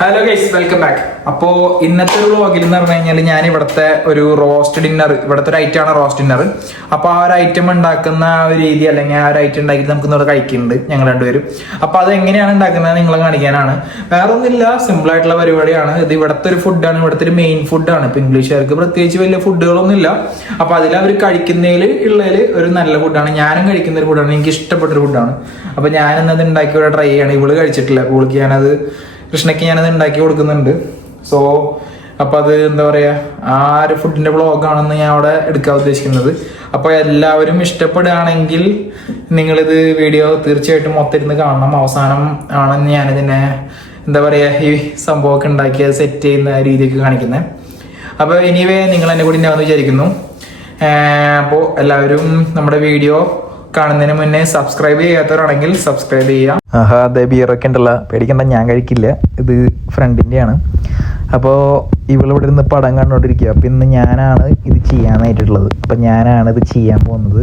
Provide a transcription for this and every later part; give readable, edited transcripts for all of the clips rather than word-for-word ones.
Hello guys, welcome back. അപ്പോൾ ഇന്നത്തെ ഒരു വ്ളോഗിൽ എന്ന് പറഞ്ഞു കഴിഞ്ഞാൽ ഞാൻ ഇവിടുത്തെ ഒരു റോസ്റ്റ് ഡിന്നർ, ഇവിടുത്തെ ഒരു ഐറ്റമാണ് റോസ്റ്റ് ഡിന്നർ. അപ്പോൾ ആ ഒരു ഐറ്റം ഉണ്ടാക്കുന്ന ഒരു രീതി അല്ലെങ്കിൽ ആ ഒരു ഐറ്റം ഉണ്ടാക്കിയിട്ട് നമുക്ക് ഇവിടെ കഴിക്കുന്നുണ്ട് ഞങ്ങൾ രണ്ടുപേരും. അപ്പോൾ അത് എങ്ങനെയാണ് ഉണ്ടാക്കുന്നത് നിങ്ങളെ കാണിക്കാനാണ്. വേറെ ഒന്നുമില്ല, സിമ്പിൾ ആയിട്ടുള്ള പരിപാടിയാണ്. ഇത് ഇവിടുത്തെ ഒരു ഫുഡാണ്, ഇവിടുത്തെ ഒരു മെയിൻ ഫുഡാണ്. ഇപ്പം ഇംഗ്ലീഷുകാർക്ക് പ്രത്യേകിച്ച് വലിയ ഫുഡുകളൊന്നുമില്ല. അപ്പോൾ അതിൽ അവർ കഴിക്കുന്നതിൽ ഉള്ളതിൽ ഒരു നല്ല ഫുഡാണ്. ഞാനും കഴിക്കുന്ന ഒരു ഫുഡാണ്, എനിക്ക് ഇഷ്ടപ്പെട്ടൊരു ഫുഡാണ്. അപ്പോൾ ഞാനെന്നത് ഉണ്ടാക്കി ഇവിടെ ട്രൈ ചെയ്യാണ്. ഇവള് കഴിച്ചിട്ടില്ല, ഇവൾക്ക് ഞാനത് കൃഷ്ണയ്ക്ക് ഞാനത് ഉണ്ടാക്കി കൊടുക്കുന്നുണ്ട്. സോ അപ്പോൾ അത് എന്താ പറയുക, ആ ഒരു ഫുഡിൻ്റെ വ്ളോഗാണെന്ന് ഞാൻ അവിടെ എടുക്കാൻ ഉദ്ദേശിക്കുന്നത്. അപ്പോൾ എല്ലാവരും ഇഷ്ടപ്പെടുകയാണെങ്കിൽ നിങ്ങളിത് വീഡിയോ തീർച്ചയായിട്ടും മൊത്തം കാണണം. അവസാനം ആണ് ഞാനിതിനെ എന്താ പറയുക, ഈ സംഭവമൊക്കെ ഉണ്ടാക്കി സെറ്റ് ചെയ്യുന്ന രീതിയൊക്കെ കാണിക്കുന്നത്. അപ്പോൾ എനിവേ നിങ്ങൾ എന്നെ കൂടി ഉണ്ടാവുമെന്ന് വിചാരിക്കുന്നു. അപ്പോൾ എല്ലാവരും നമ്മുടെ വീഡിയോ കാണുന്നതിന് മുന്നേ സബ്സ്ക്രൈബ് ചെയ്യാത്തവരാണെങ്കിൽ സബ്സ്ക്രൈബ് ചെയ്യാം. അതെ, ബിയറൊക്കെ ഉണ്ടല്ലോ, പേടിക്കണ്ട, ഞാൻ കഴിക്കില്ല. ഇത് ഫ്രണ്ടിൻ്റെയാണ്. അപ്പോൾ ഇവളിവിടെ ഇരുന്ന് പടം കണ്ടുകൊണ്ടിരിക്കുക. അപ്പോൾ ഇന്ന് ഞാനാണ് ഇത് ചെയ്യാനായിട്ടുള്ളത്. അപ്പോൾ ഞാനാണ് ഇത് ചെയ്യാൻ പോകുന്നത്.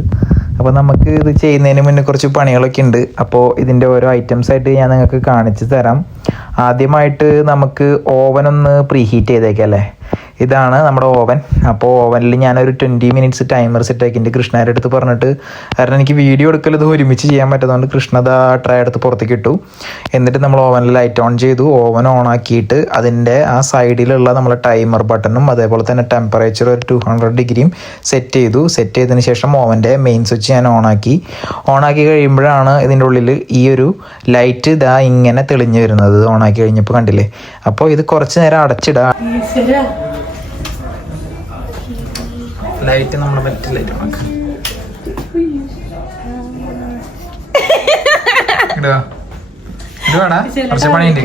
അപ്പോൾ നമുക്ക് ഇത് ചെയ്യുന്നതിന് മുന്നേ കുറച്ച് പണികളൊക്കെ ഉണ്ട്. അപ്പോൾ ഇതിൻ്റെ ഓരോ ഐറ്റംസ് ആയിട്ട് ഞാൻ നിങ്ങൾക്ക് കാണിച്ചു തരാം. ആദ്യമായിട്ട് നമുക്ക് ഓവൻ ഒന്ന് പ്രീ ഹീറ്റ് ചെയ്തേക്കാം അല്ലേ. ഇതാണ് നമ്മുടെ ഓവൻ. അപ്പോൾ ഓവനിൽ ഞാനൊരു 20 മിനിറ്റ്സ് ടൈമർ സെറ്റ് ആക്കിയിട്ട് കൃഷ്ണയുടെ അടുത്ത് പറഞ്ഞിട്ട്, കാരണം എനിക്ക് വീഡിയോ എടുക്കൽ ഇത് ഒരുമിച്ച് ചെയ്യാൻ പറ്റുന്നതുകൊണ്ട് കൃഷ്ണ ആ ട്രൈ എടുത്ത് പുറത്തേക്ക് ഇട്ടു. എന്നിട്ട് നമ്മൾ ഓവനിൽ ലൈറ്റ് ഓൺ ചെയ്തു. ഓവൻ ഓൺ ആക്കിയിട്ട് അതിൻ്റെ ആ സൈഡിലുള്ള നമ്മളെ ടൈമർ ബട്ടണും അതേപോലെ തന്നെ ടെമ്പറേച്ചർ ഒരു 200 ഡിഗ്രിയും സെറ്റ് ചെയ്തു. സെറ്റ് ചെയ്തതിന് ശേഷം ഓവൻ്റെ മെയിൻ സ്വിച്ച് ഞാൻ ഓണാക്കി കഴിയുമ്പോഴാണ് ഇതിൻ്റെ ഉള്ളിൽ ഈ ഒരു ലൈറ്റ് ഇതാ ഇങ്ങനെ തെളിഞ്ഞു വരുന്നത്. ഓണാക്കി കഴിഞ്ഞപ്പോൾ കണ്ടില്ലേ. അപ്പോൾ ഇത് കുറച്ച് നേരം അടച്ചിടാം. ലൈറ്റ് നമ്മുടെ മറ്റു ലൈറ്റ് ഉണക്കാം. ഇത് വേണ കുറച്ച് പണിയുണ്ട്.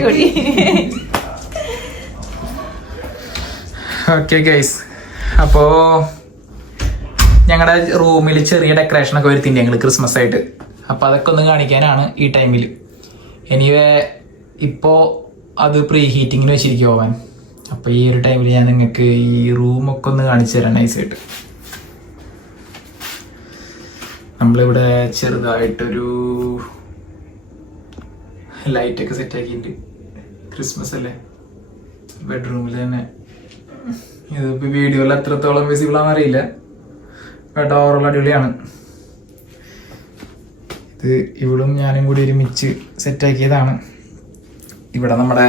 ഓക്കെ ഗൈസ്, അപ്പോൾ ഞങ്ങളുടെ റൂമിൽ ചെറിയ ഡെക്കറേഷനൊക്കെ വരുത്തിണ്ട് ഞങ്ങൾ ക്രിസ്മസ് ആയിട്ട്. അപ്പോൾ അതൊക്കെ ഒന്ന് കാണിക്കാനാണ് ഈ ടൈമിൽ. എനിവേ ഇപ്പോൾ അത് പ്രീ ഹീറ്റിങ്ങിന് വെച്ചിരിക്കും ഓവൻ. അപ്പോൾ ഈ ഒരു ടൈമിൽ ഞാൻ നിങ്ങൾക്ക് ഈ റൂമൊക്കെ ഒന്ന് കാണിച്ചു തരാം നൈസായിട്ട്. നമ്മളിവിടെ ചെറുതായിട്ടൊരു ലൈറ്റൊക്കെ സെറ്റാക്കിയിട്ടുണ്ട്. ക്രിസ്മസ് അല്ലേ, ബെഡ്റൂമിൽ തന്നെ. ഇതിപ്പോൾ വീഡിയോയിൽ എത്രത്തോളം വിസിബിൾ ആണെന്ന് അറിയില്ല, ബട്ട് ഓവറോൾ അടിപൊളിയാണ്. ഇത് ഇവളും ഞാനും കൂടി ഒരുമിച്ച് സെറ്റാക്കിയതാണ്. ഇവിടെ നമ്മുടെ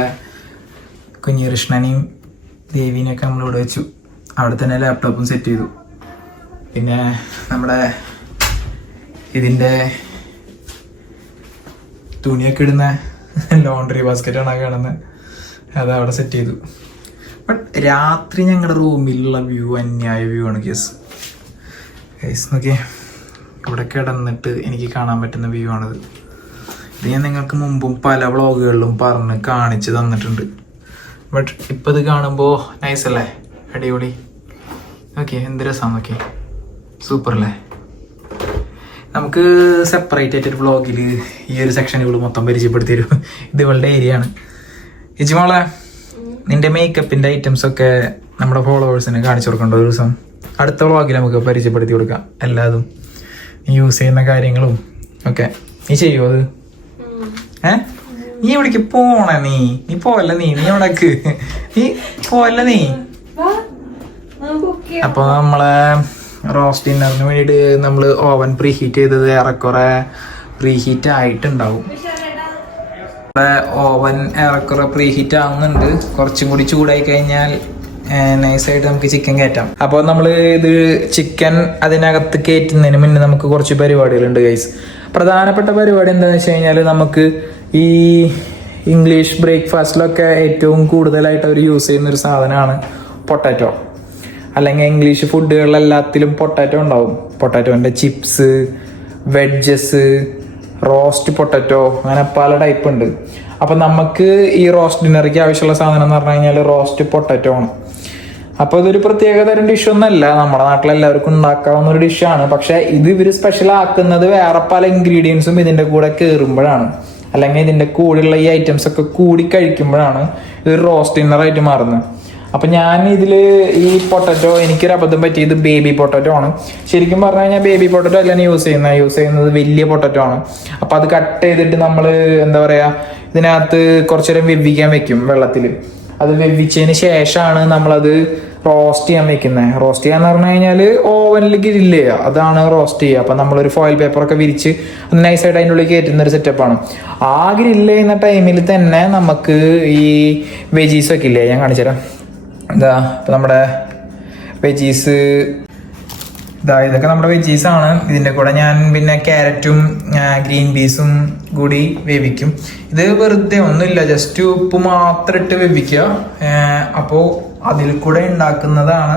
കുഞ്ഞു കൃഷ്ണനെയും ദേവീനെയൊക്കെ നമ്മളിവിടെ വെച്ചു. അവിടെ തന്നെ ലാപ്ടോപ്പും സെറ്റ് ചെയ്തു. പിന്നെ നമ്മുടെ ഇതിൻ്റെ തുണിയൊക്കെ ഇടുന്ന ലോണ്ടറി ബാസ്ക്കറ്റാണ് കാണുന്നത്, അത് അവിടെ സെറ്റ് ചെയ്തു. ബട്ട് രാത്രി ഞങ്ങളുടെ റൂമിലുള്ള വ്യൂ അന്യായ വ്യൂ ആണ് കേസ്. നോക്കിയേ, ഇവിടെ കിടന്നിട്ട് എനിക്ക് കാണാൻ പറ്റുന്ന വ്യൂ ആണിത്. ഇത് ഞാൻ നിങ്ങൾക്ക് മുമ്പും പല വ്ളോഗുകളിലും പറഞ്ഞ് കാണിച്ച് തന്നിട്ടുണ്ട്. ബട്ട് ഇപ്പം ഇത് കാണുമ്പോൾ നൈസ് അല്ലേ, അടിപൊളി. ഓക്കെ, എന്ത് രസമാണ് നോക്കി, സൂപ്പർ അല്ലേ. നമുക്ക് സെപ്പറേറ്റ് ആയിട്ടൊരു വ്ളോഗിൽ ഈ ഒരു സെക്ഷൻ ഇവള് മൊത്തം പരിചയപ്പെടുത്തി തരും. ഇത് ഇവളുടെ ഏരിയ ആണ്. ഇജിമോളെ, നിന്റെ മേക്കപ്പിൻ്റെ ഐറ്റംസൊക്കെ നമ്മുടെ ഫോളോവേഴ്സിന് കാണിച്ചു കൊടുക്കേണ്ട ഒരു ദിവസം അടുത്ത വ്ളോഗിൽ നമുക്ക് പരിചയപ്പെടുത്തി കൊടുക്കാം. എല്ലാതും യൂസ് ചെയ്യുന്ന കാര്യങ്ങളും ഒക്കെ നീ ചെയ്യുമോ അത്? നീ എവിടേക്ക് പോണ? നീ പോവല്ല, നീ എവിടേക്ക് നീ പോവല്ല നീ. അപ്പോൾ നമ്മളെ റോസ്റ്റ് ഡിന്നറിന് വേണ്ടിയിട്ട് നമ്മൾ ഓവൻ പ്രീ ഹീറ്റ് ചെയ്തത് ഏറെക്കുറെ പ്രീ ഹീറ്റ് ആയിട്ടുണ്ടാവും. നമ്മുടെ ഓവൻ ഏറെക്കുറെ പ്രീ ഹീറ്റ് ആവുന്നുണ്ട്. കുറച്ചും കൂടി ചൂടായി കഴിഞ്ഞാൽ നൈസായിട്ട് നമുക്ക് ചിക്കൻ കയറ്റാം. അപ്പോൾ നമ്മൾ ഇത് ചിക്കൻ അതിനകത്ത് കയറ്റുന്നതിന് മുന്നേ നമുക്ക് കുറച്ച് പരിപാടികളുണ്ട് ഗൈസ്. പ്രധാനപ്പെട്ട പരിപാടി എന്താണെന്ന് വെച്ച് കഴിഞ്ഞാൽ, നമുക്ക് ഈ ഇംഗ്ലീഷ് ബ്രേക്ക്ഫാസ്റ്റിലൊക്കെ ഏറ്റവും കൂടുതലായിട്ട് അവർ യൂസ് ചെയ്യുന്നൊരു സാധനമാണ് പൊട്ടാറ്റോ. അല്ലെങ്കിൽ ഇംഗ്ലീഷ് ഫുഡുകളിലെല്ലാത്തിലും പൊട്ടാറ്റോ ഉണ്ടാവും. പൊട്ടാറ്റോൻ്റെ ചിപ്സ്, വെഡ്ജസ്, റോസ്റ്റ് പൊട്ടാറ്റോ, അങ്ങനെ പല ടൈപ്പ് ഉണ്ട്. അപ്പം നമുക്ക് ഈ റോസ്റ്റ് ഡിന്നറിക്ക് ആവശ്യമുള്ള സാധനം എന്ന് പറഞ്ഞു കഴിഞ്ഞാൽ റോസ്റ്റ് പൊട്ടാറ്റോ ആണ്. അപ്പോൾ ഇതൊരു പ്രത്യേക തരം ഡിഷൊന്നുമല്ല, നമ്മുടെ നാട്ടിലെല്ലാവർക്കും ഉണ്ടാക്കാവുന്ന ഒരു ഡിഷാണ്. പക്ഷേ ഇത് ഇവർ സ്പെഷ്യൽ ആക്കുന്നത് വേറെ പല ഇൻഗ്രീഡിയൻസും ഇതിൻ്റെ കൂടെ കയറുമ്പോഴാണ്, അല്ലെങ്കിൽ ഇതിൻ്റെ കൂടെയുള്ള ഈ ഐറ്റംസ് ഒക്കെ കൂടി കഴിക്കുമ്പോഴാണ് ഇതൊരു റോസ്റ്റ് ഡിന്നറായിട്ട് മാറുന്നത്. അപ്പം ഞാൻ ഇതിൽ ഈ പൊട്ടറ്റോ, എനിക്കൊരു അബദ്ധം പറ്റിയത് ബേബി പൊട്ടറ്റോ ആണ്. ശരിക്കും പറഞ്ഞു കഴിഞ്ഞാൽ ബേബി പൊട്ടറ്റോ അല്ല യൂസ് ചെയ്യുന്നത് വലിയ പൊട്ടറ്റോ ആണ്. അപ്പം അത് കട്ട് ചെയ്തിട്ട് നമ്മൾ എന്താ പറയുക, ഇതിനകത്ത് കുറച്ചു നേരം വെവിക്കാൻ വെക്കും വെള്ളത്തിൽ. അത് വെവിച്ചതിന് ശേഷമാണ് നമ്മളത് റോസ്റ്റ് ചെയ്യാൻ വെക്കുന്നത്. റോസ്റ്റ് ചെയ്യാന്ന് പറഞ്ഞു കഴിഞ്ഞാൽ ഓവനിൽ ഗ്രില്ല് ചെയ്യുക, അതാണ് റോസ്റ്റ് ചെയ്യുക. അപ്പം നമ്മളൊരു ഫോയിൽ പേപ്പറൊക്കെ വിരിച്ച് നൈസായിട്ട് അതിൻ്റെ ഉള്ളിൽ കയറ്റുന്ന ഒരു സെറ്റപ്പാണ്. ആ ഗ്രില്ല് ചെയ്യുന്ന ടൈമിൽ തന്നെ നമുക്ക് ഈ വെജീസൊക്കെ ഇല്ലേ, ഞാൻ കാണിച്ചു തരാം. ഇതാ ഇപ്പം നമ്മുടെ വെജീസ്, ഇതൊക്കെ നമ്മുടെ വെജീസാണ്. ഇതിൻ്റെ കൂടെ ഞാൻ പിന്നെ ക്യാരറ്റും ഗ്രീൻ പീസും കൂടി വേവിക്കും. ഇത് വെറുതെ ഒന്നുമില്ല, ജസ്റ്റ് ഉപ്പ് മാത്രം ഇട്ട് വേവിക്കുക. അപ്പോൾ അതിൽ കൂടെ ഉണ്ടാക്കുന്നതാണ്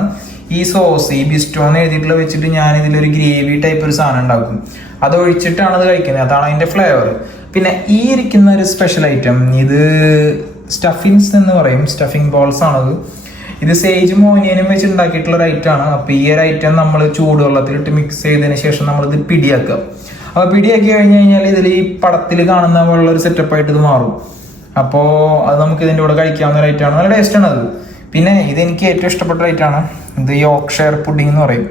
ഈ സോസ്. ഈ ബിസ്റ്റോന്ന് എഴുതിയിട്ടുള്ള വെച്ചിട്ട് ഞാൻ ഇതിലൊരു ഗ്രേവി ടൈപ്പ് ഒരു സാധനം ഉണ്ടാക്കും. അത് ഒഴിച്ചിട്ടാണ് അത് കഴിക്കുന്നത്, അതാണ് അതിൻ്റെ ഫ്ലേവർ. പിന്നെ ഈ ഇരിക്കുന്ന ഒരു സ്പെഷ്യൽ ഐറ്റം, ഇത് സ്റ്റഫിങ്സ് എന്ന് പറയും, സ്റ്റഫിങ് ബോൾസ് ആണത്. ഇത് സേജും ഓനിയനും വെച്ച് ഉണ്ടാക്കിയിട്ടുള്ള ഒരു ഐറ്റമാണ്. അപ്പോൾ ഈ ഒരു ഐറ്റം നമ്മൾ ചൂടുവെള്ളത്തിലിട്ട് മിക്സ് ചെയ്തതിന് ശേഷം നമ്മളിത് പിടിയാക്കുക. അപ്പോൾ പിടിയാക്കി കഴിഞ്ഞ് കഴിഞ്ഞാൽ ഇതിൽ ഈ പടത്തിൽ കാണുന്ന പോലുള്ള ഒരു സെറ്റപ്പായിട്ട് ഇത് മാറും. അപ്പോൾ അത് നമുക്ക് ഇതിൻ്റെ കൂടെ കഴിക്കാവുന്ന ഒരു ഐറ്റമാണ്, നല്ല ടേസ്റ്റാണ് അത്. പിന്നെ ഇതെനിക്ക് ഏറ്റവും ഇഷ്ടപ്പെട്ട ഐറ്റമാണ് ഇത്, യോർക്ക്ഷയർ പുഡിംഗ് എന്ന് പറയും.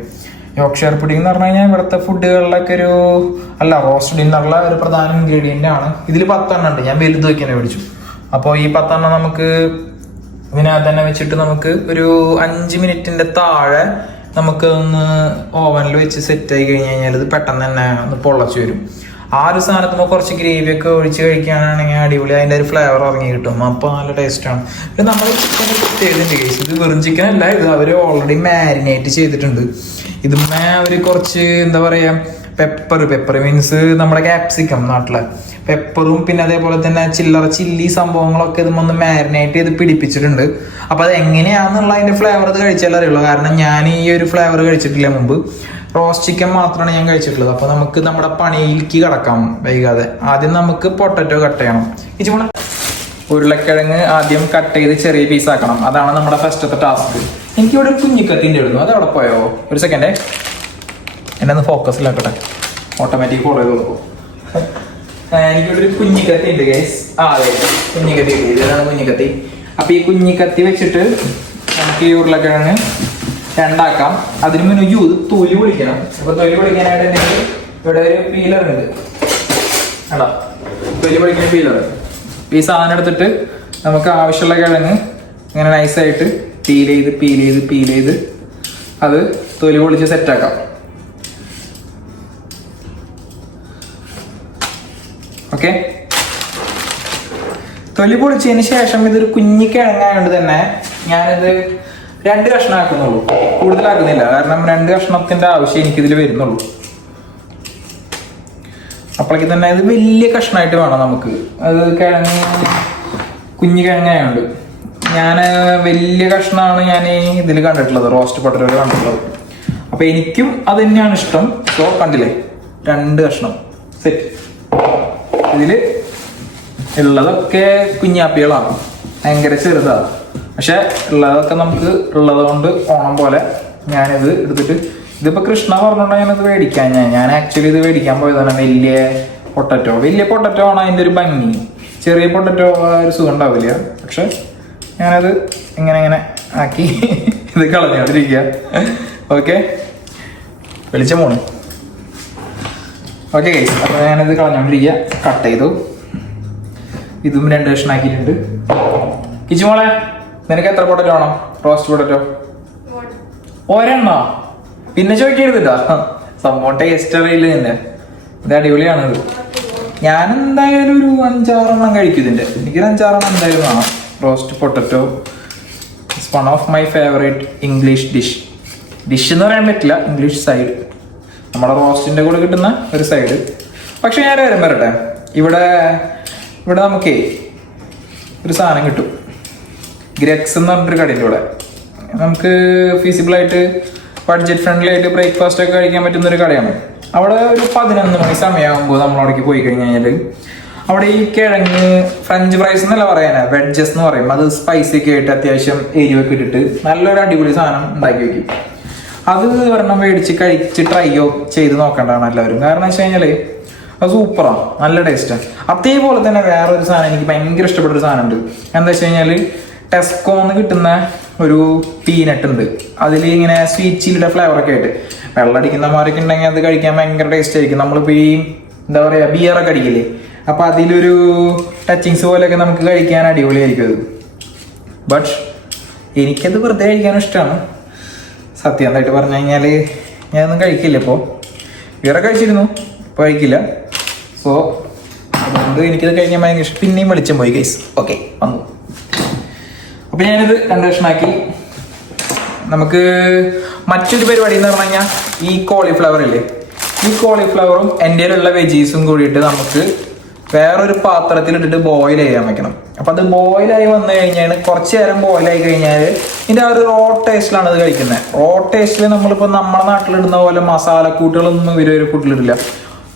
യോർക്ക്ഷയർ പുഡിംഗ് എന്ന് പറഞ്ഞു കഴിഞ്ഞാൽ ഇവിടുത്തെ ഫുഡുകളിലൊക്കെ ഒരു റോസ്റ്റ് ഡിന്നറുള്ള ഒരു പ്രധാന ഇൻഗ്രീഡിയൻ്റ് ആണ്. ഇതിൽ 10 എണ്ണം ഉണ്ട്, ഞാൻ വലുത് വയ്ക്കാൻ മേടിച്ചു. അപ്പോൾ ഈ 10 എണ്ണം നമുക്ക് ഇതിനകത്ത് തന്നെ വെച്ചിട്ട് നമുക്ക് ഒരു 5 മിനിറ്റിന്റെ താഴെ നമുക്ക് ഒന്ന് ഓവനിൽ വെച്ച് സെറ്റ് ആയി കഴിഞ്ഞ് കഴിഞ്ഞാൽ ഇത് പെട്ടെന്ന് തന്നെ ഒന്ന് പൊള്ളച്ച് വരും. ആ ഒരു സാധനത്തിന് കുറച്ച് ഗ്രേവിയൊക്കെ ഒഴിച്ച് കഴിക്കാനാണെങ്കിൽ അടിപൊളി, അതിൻ്റെ ഒരു ഫ്ലേവർ ഇറങ്ങി കിട്ടും. അപ്പോൾ നല്ല ടേസ്റ്റാണ്. പിന്നെ നമ്മൾ ചിക്കൻ ചെയ്തിട്ടുണ്ട് കേസ്, ഇത് വെറും ചിക്കൻ അല്ല, ഇത് അവർ ഓൾറെഡി മാരിനേറ്റ് ചെയ്തിട്ടുണ്ട്. ഇതുമേ അവർ കുറച്ച് എന്താ പറയുക പെപ്പർ മീൻസ് നമ്മുടെ ക്യാപ്സിക്കം, നാട്ടിലെ പെപ്പറും പിന്നെ അതേപോലെ തന്നെ ചില്ലറ ചില്ലി സംഭവങ്ങളൊക്കെ ഇതൊന്ന് മാരിനേറ്റ് ചെയ്ത് പിടിപ്പിച്ചിട്ടുണ്ട്. അപ്പോൾ അത് എങ്ങനെയാണെന്നുള്ള അതിൻ്റെ ഫ്ലേവർ ഇത് കഴിച്ചാലേ അറിയുള്ളൂ. കാരണം ഞാൻ ഈ ഒരു ഫ്ലേവർ കഴിച്ചിട്ടില്ല മുമ്പ്, റോസ്റ്റ് ചിക്കൻ മാത്രമാണ് ഞാൻ കഴിച്ചിട്ടുള്ളത്. അപ്പോൾ നമുക്ക് നമ്മുടെ പണിയിലേക്ക് കിടക്കാം വൈകാതെ. ആദ്യം നമുക്ക് പൊട്ടറ്റോ കട്ട് ചെയ്യണം. ഇച്ചിരി ഉരുളക്കിഴങ്ങ് ആദ്യം കട്ട് ചെയ്ത് ചെറിയ പീസാക്കണം, അതാണ് നമ്മുടെ ഫസ്റ്റത്തെ ടാസ്ക്. എനിക്കിവിടെ ഒരു കുഞ്ഞിക്കത്തിൻ്റെ ഇടുന്നു, അത് അവിടെ പോയോ? ഒരു സെക്കൻഡേ, എന്നെ ഒന്ന് ഫോക്കസിലാക്കട്ടെ, ഓട്ടോമാറ്റിക് ഫോളോ ചെയ്ത് കൊടുക്കും. എനിക്കിവിടെ ഒരു കുഞ്ഞിക്കത്തി ഉണ്ട് ഗൈസ്. അതെ, കുഞ്ഞിക്കത്തി ഉണ്ട്, ഇതാണ് കുഞ്ഞിക്കത്തി. അപ്പൊ ഈ കുഞ്ഞിക്കത്തി വെച്ചിട്ട് നമുക്ക് ഈ ഉരുളക്കിഴങ്ങ് രണ്ടാക്കാം. അതിന് മുന്നേ തൊലി പൊളിക്കണം. അപ്പൊ തൊലി പൊളിക്കാനായിട്ട് ഉണ്ടെങ്കിൽ ഇവിടെ ഒരു പീലർ ഉണ്ട്, കേട്ടോ, തൊലി പൊളിക്കുന്ന പീലർ. ഈ സാധനം എടുത്തിട്ട് നമുക്ക് ആവശ്യമുള്ള കിഴങ്ങ് ഇങ്ങനെ നൈസായിട്ട് പീൽ ചെയ്ത് അത് തൊലി പൊളിച്ച് സെറ്റാക്കാം. ഓക്കെ, തൊലി പൊളിച്ചതിന് ശേഷം ഇതൊരു കുഞ്ഞി കിഴങ്ങായതുകൊണ്ട് തന്നെ ഞാനിത് 2 കഷ്ണമാക്കുന്നുള്ളൂ, കൂടുതലാക്കുന്നില്ല. കാരണം 2 കഷ്ണത്തിന്റെ ആവശ്യം എനിക്കിതിൽ വരുന്നുള്ളൂ. അപ്പോഴേക്ക് തന്നെ ഇത് വലിയ കഷ്ണമായിട്ട് വേണം നമുക്ക്. അത് കുഞ്ഞു കിഴങ്ങായതുകൊണ്ട് ഞാൻ വലിയ കഷ്ണമാണ് ഞാൻ ഇതിൽ കണ്ടിട്ടുള്ളത്, റോസ്റ്റ് പൊട്ടറ്റോയിൽ കണ്ടിട്ടുള്ളത്. അപ്പൊ എനിക്കും അത് തന്നെയാണ് ഇഷ്ടം. സോ കണ്ടില്ലേ, 2 കഷ്ണം സെറ്റ്. ഇതില് ഉള്ളതൊക്കെ കുഞ്ഞാപ്പികളാണ്, ഭയങ്കര ചെറുതാണ്. പക്ഷെ ഉള്ളതൊക്കെ നമുക്ക് ഉള്ളത് കൊണ്ട് ഓണം പോലെ ഞാനിത് എടുത്തിട്ട്, ഇതിപ്പോ കൃഷ്ണ പറഞ്ഞോണ്ടാണ് ഞാനത് മേടിക്കാൻ. ഞാൻ ആക്ച്വലി ഇത് മേടിക്കാൻ പോയതാണ് വലിയ പൊട്ടറ്റോ ആണ് അതിൻ്റെ ഒരു ഭംഗി. ചെറിയ പൊട്ടറ്റോ ഒരു സുഖം ഉണ്ടാവില്ല. പക്ഷെ ഞാനത് ഇങ്ങനെ ആക്കി ഇത് കളഞ്ഞോണ്ടിരിക്കുക. ഓക്കെ, വെളിച്ചം പോണു. ഓക്കെ ഗൈസ്, അപ്പോൾ ഞാനിത് കളഞ്ഞോണ്ടിരിക്കുക. കട്ട് ചെയ്തു, ഇതും 2 കഷ്ണാക്കിയിട്ടുണ്ട്. കിച്ചു മോളെ, നിനക്ക് എത്ര പൊട്ടറ്റോ വേണം? റോസ്റ്റ് പൊട്ടറ്റോ ഒരെണ്ണോ? പിന്നെ ചോദിക്കരുതിട്ടാ, സംഭവം ടേസ്റ്റ് അറിയില്ല നിന്നെ. ഇത് അടിപൊളിയാണിത്. ഞാൻ എന്തായാലും ഒരു 5-6 എണ്ണം കഴിക്കും ഇതിൻ്റെ. എനിക്കൊരു 5-6 എണ്ണം എന്തായാലും വേണം. Roast potato it's one of my favourite English dish എന്ന് പറയാൻ പറ്റില്ല, ഇംഗ്ലീഷ് സൈഡ്, നമ്മുടെ റോസ്റ്റിൻ്റെ കൂടെ കിട്ടുന്ന ഒരു സൈഡ്. പക്ഷെ ഞാൻ വരട്ടെ, ഇവിടെ നമുക്കേ ഒരു സാധനം കിട്ടും, ഗ്രെക്സ് എന്ന് പറഞ്ഞിട്ടൊരു കടയിൻ്റെ കൂടെ. നമുക്ക് ഫീസിബിളായിട്ട് ബഡ്ജറ്റ് ഫ്രണ്ട്ലി ആയിട്ട് ബ്രേക്ക്ഫാസ്റ്റ് ഒക്കെ കഴിക്കാൻ പറ്റുന്ന ഒരു കടയാണ്. അവിടെ ഒരു 11 മണി സമയമാകുമ്പോൾ നമ്മൾ അവിടേക്ക് പോയി കഴിഞ്ഞ് കഴിഞ്ഞാൽ അവിടെ ഈ കിഴങ്ങ് ഫ്രഞ്ച് ഫ്രൈസ് എന്നല്ല പറയാനാ, വെഡ്ജസ് എന്ന് പറയും. അത് സ്പൈസി ഒക്കെ ആയിട്ട് അത്യാവശ്യം എരിവൊക്കെ ഇട്ടിട്ട് നല്ലൊരു അടിപൊളി സാധനം ഉണ്ടാക്കി വെക്കും. അത് ഒരെണ്ണം മേടിച്ച് കഴിച്ച് ട്രൈയോ ചെയ്ത് നോക്കേണ്ടതാണ് എല്ലാവരും. കാരണം വെച്ച് കഴിഞ്ഞാൽ അത് സൂപ്പറാണ്, നല്ല ടേസ്റ്റാണ്. അതേപോലെ തന്നെ വേറൊരു സാധനം എനിക്ക് ഭയങ്കര ഇഷ്ടപ്പെട്ടൊരു സാധനം ഉണ്ട്. എന്താ വെച്ച് കഴിഞ്ഞാൽ ടെസ്കോന്ന് കിട്ടുന്ന ഒരു പീനട്ട് ഉണ്ട്. അതിൽ ഇങ്ങനെ സ്വീറ്റ് ചില്ലിയുടെ ഫ്ലേവറൊക്കെ ആയിട്ട് വെള്ളമടിക്കുന്നമാരൊക്കെ ഉണ്ടെങ്കിൽ അത് കഴിക്കാൻ ഭയങ്കര ടേസ്റ്റ് ആയിരിക്കും. നമ്മളിപ്പോൾ ഈ എന്താ പറയുക ബിയറൊക്കെ അടിക്കില്ലേ, അപ്പോൾ അതിലൊരു ടച്ചിങ്സ് പോലെയൊക്കെ നമുക്ക് കഴിക്കാൻ അടിപൊളിയായിരിക്കും അത്. ബട്ട് എനിക്കത് വെറുതെ കഴിക്കാനും ഇഷ്ടമാണ്. സത്യമായിട്ട് പറഞ്ഞു കഴിഞ്ഞാൽ ഞാനൊന്നും കഴിക്കില്ല. ഇപ്പോൾ വേറെ കഴിച്ചിരുന്നു, ഇപ്പോൾ കഴിക്കില്ല. സോ അതുകൊണ്ട് എനിക്കത് കഴിക്കാൻ ഭയങ്കര ഇഷ്ടം. പിന്നെയും വെളിച്ചം പോയി ഗൈസ്. ഓക്കെ വന്നു. അപ്പോൾ ഞാനിത് കണ്ടീഷനാക്കി. നമുക്ക് മറ്റൊരു പരിപാടി എന്ന് പറഞ്ഞു കഴിഞ്ഞാൽ ഈ കോളിഫ്ലവർ ഇല്ലേ, ഈ കോളിഫ്ലവറും എൻ്റെ ഉള്ള വെജീസും കൂടിയിട്ട് നമുക്ക് വേറൊരു പാത്രത്തിലിട്ടിട്ട് ബോയിൽ ചെയ്യാൻ വെക്കണം. അപ്പം അത് ബോയിലായി വന്നു കഴിഞ്ഞാൽ കുറച്ച് നേരം ബോയിലായി കഴിഞ്ഞാൽ ഇതിൻ്റെ ആ ഒരു റോ ടേസ്റ്റിലാണ് ഇത് കഴിക്കുന്നത്. റോ ടേസ്റ്റിൽ നമ്മളിപ്പോൾ നമ്മുടെ നാട്ടിലിടുന്ന പോലെ മസാലക്കൂട്ടുകളൊന്നും ഇവരൊരു ഫുഡിലിടില്ല.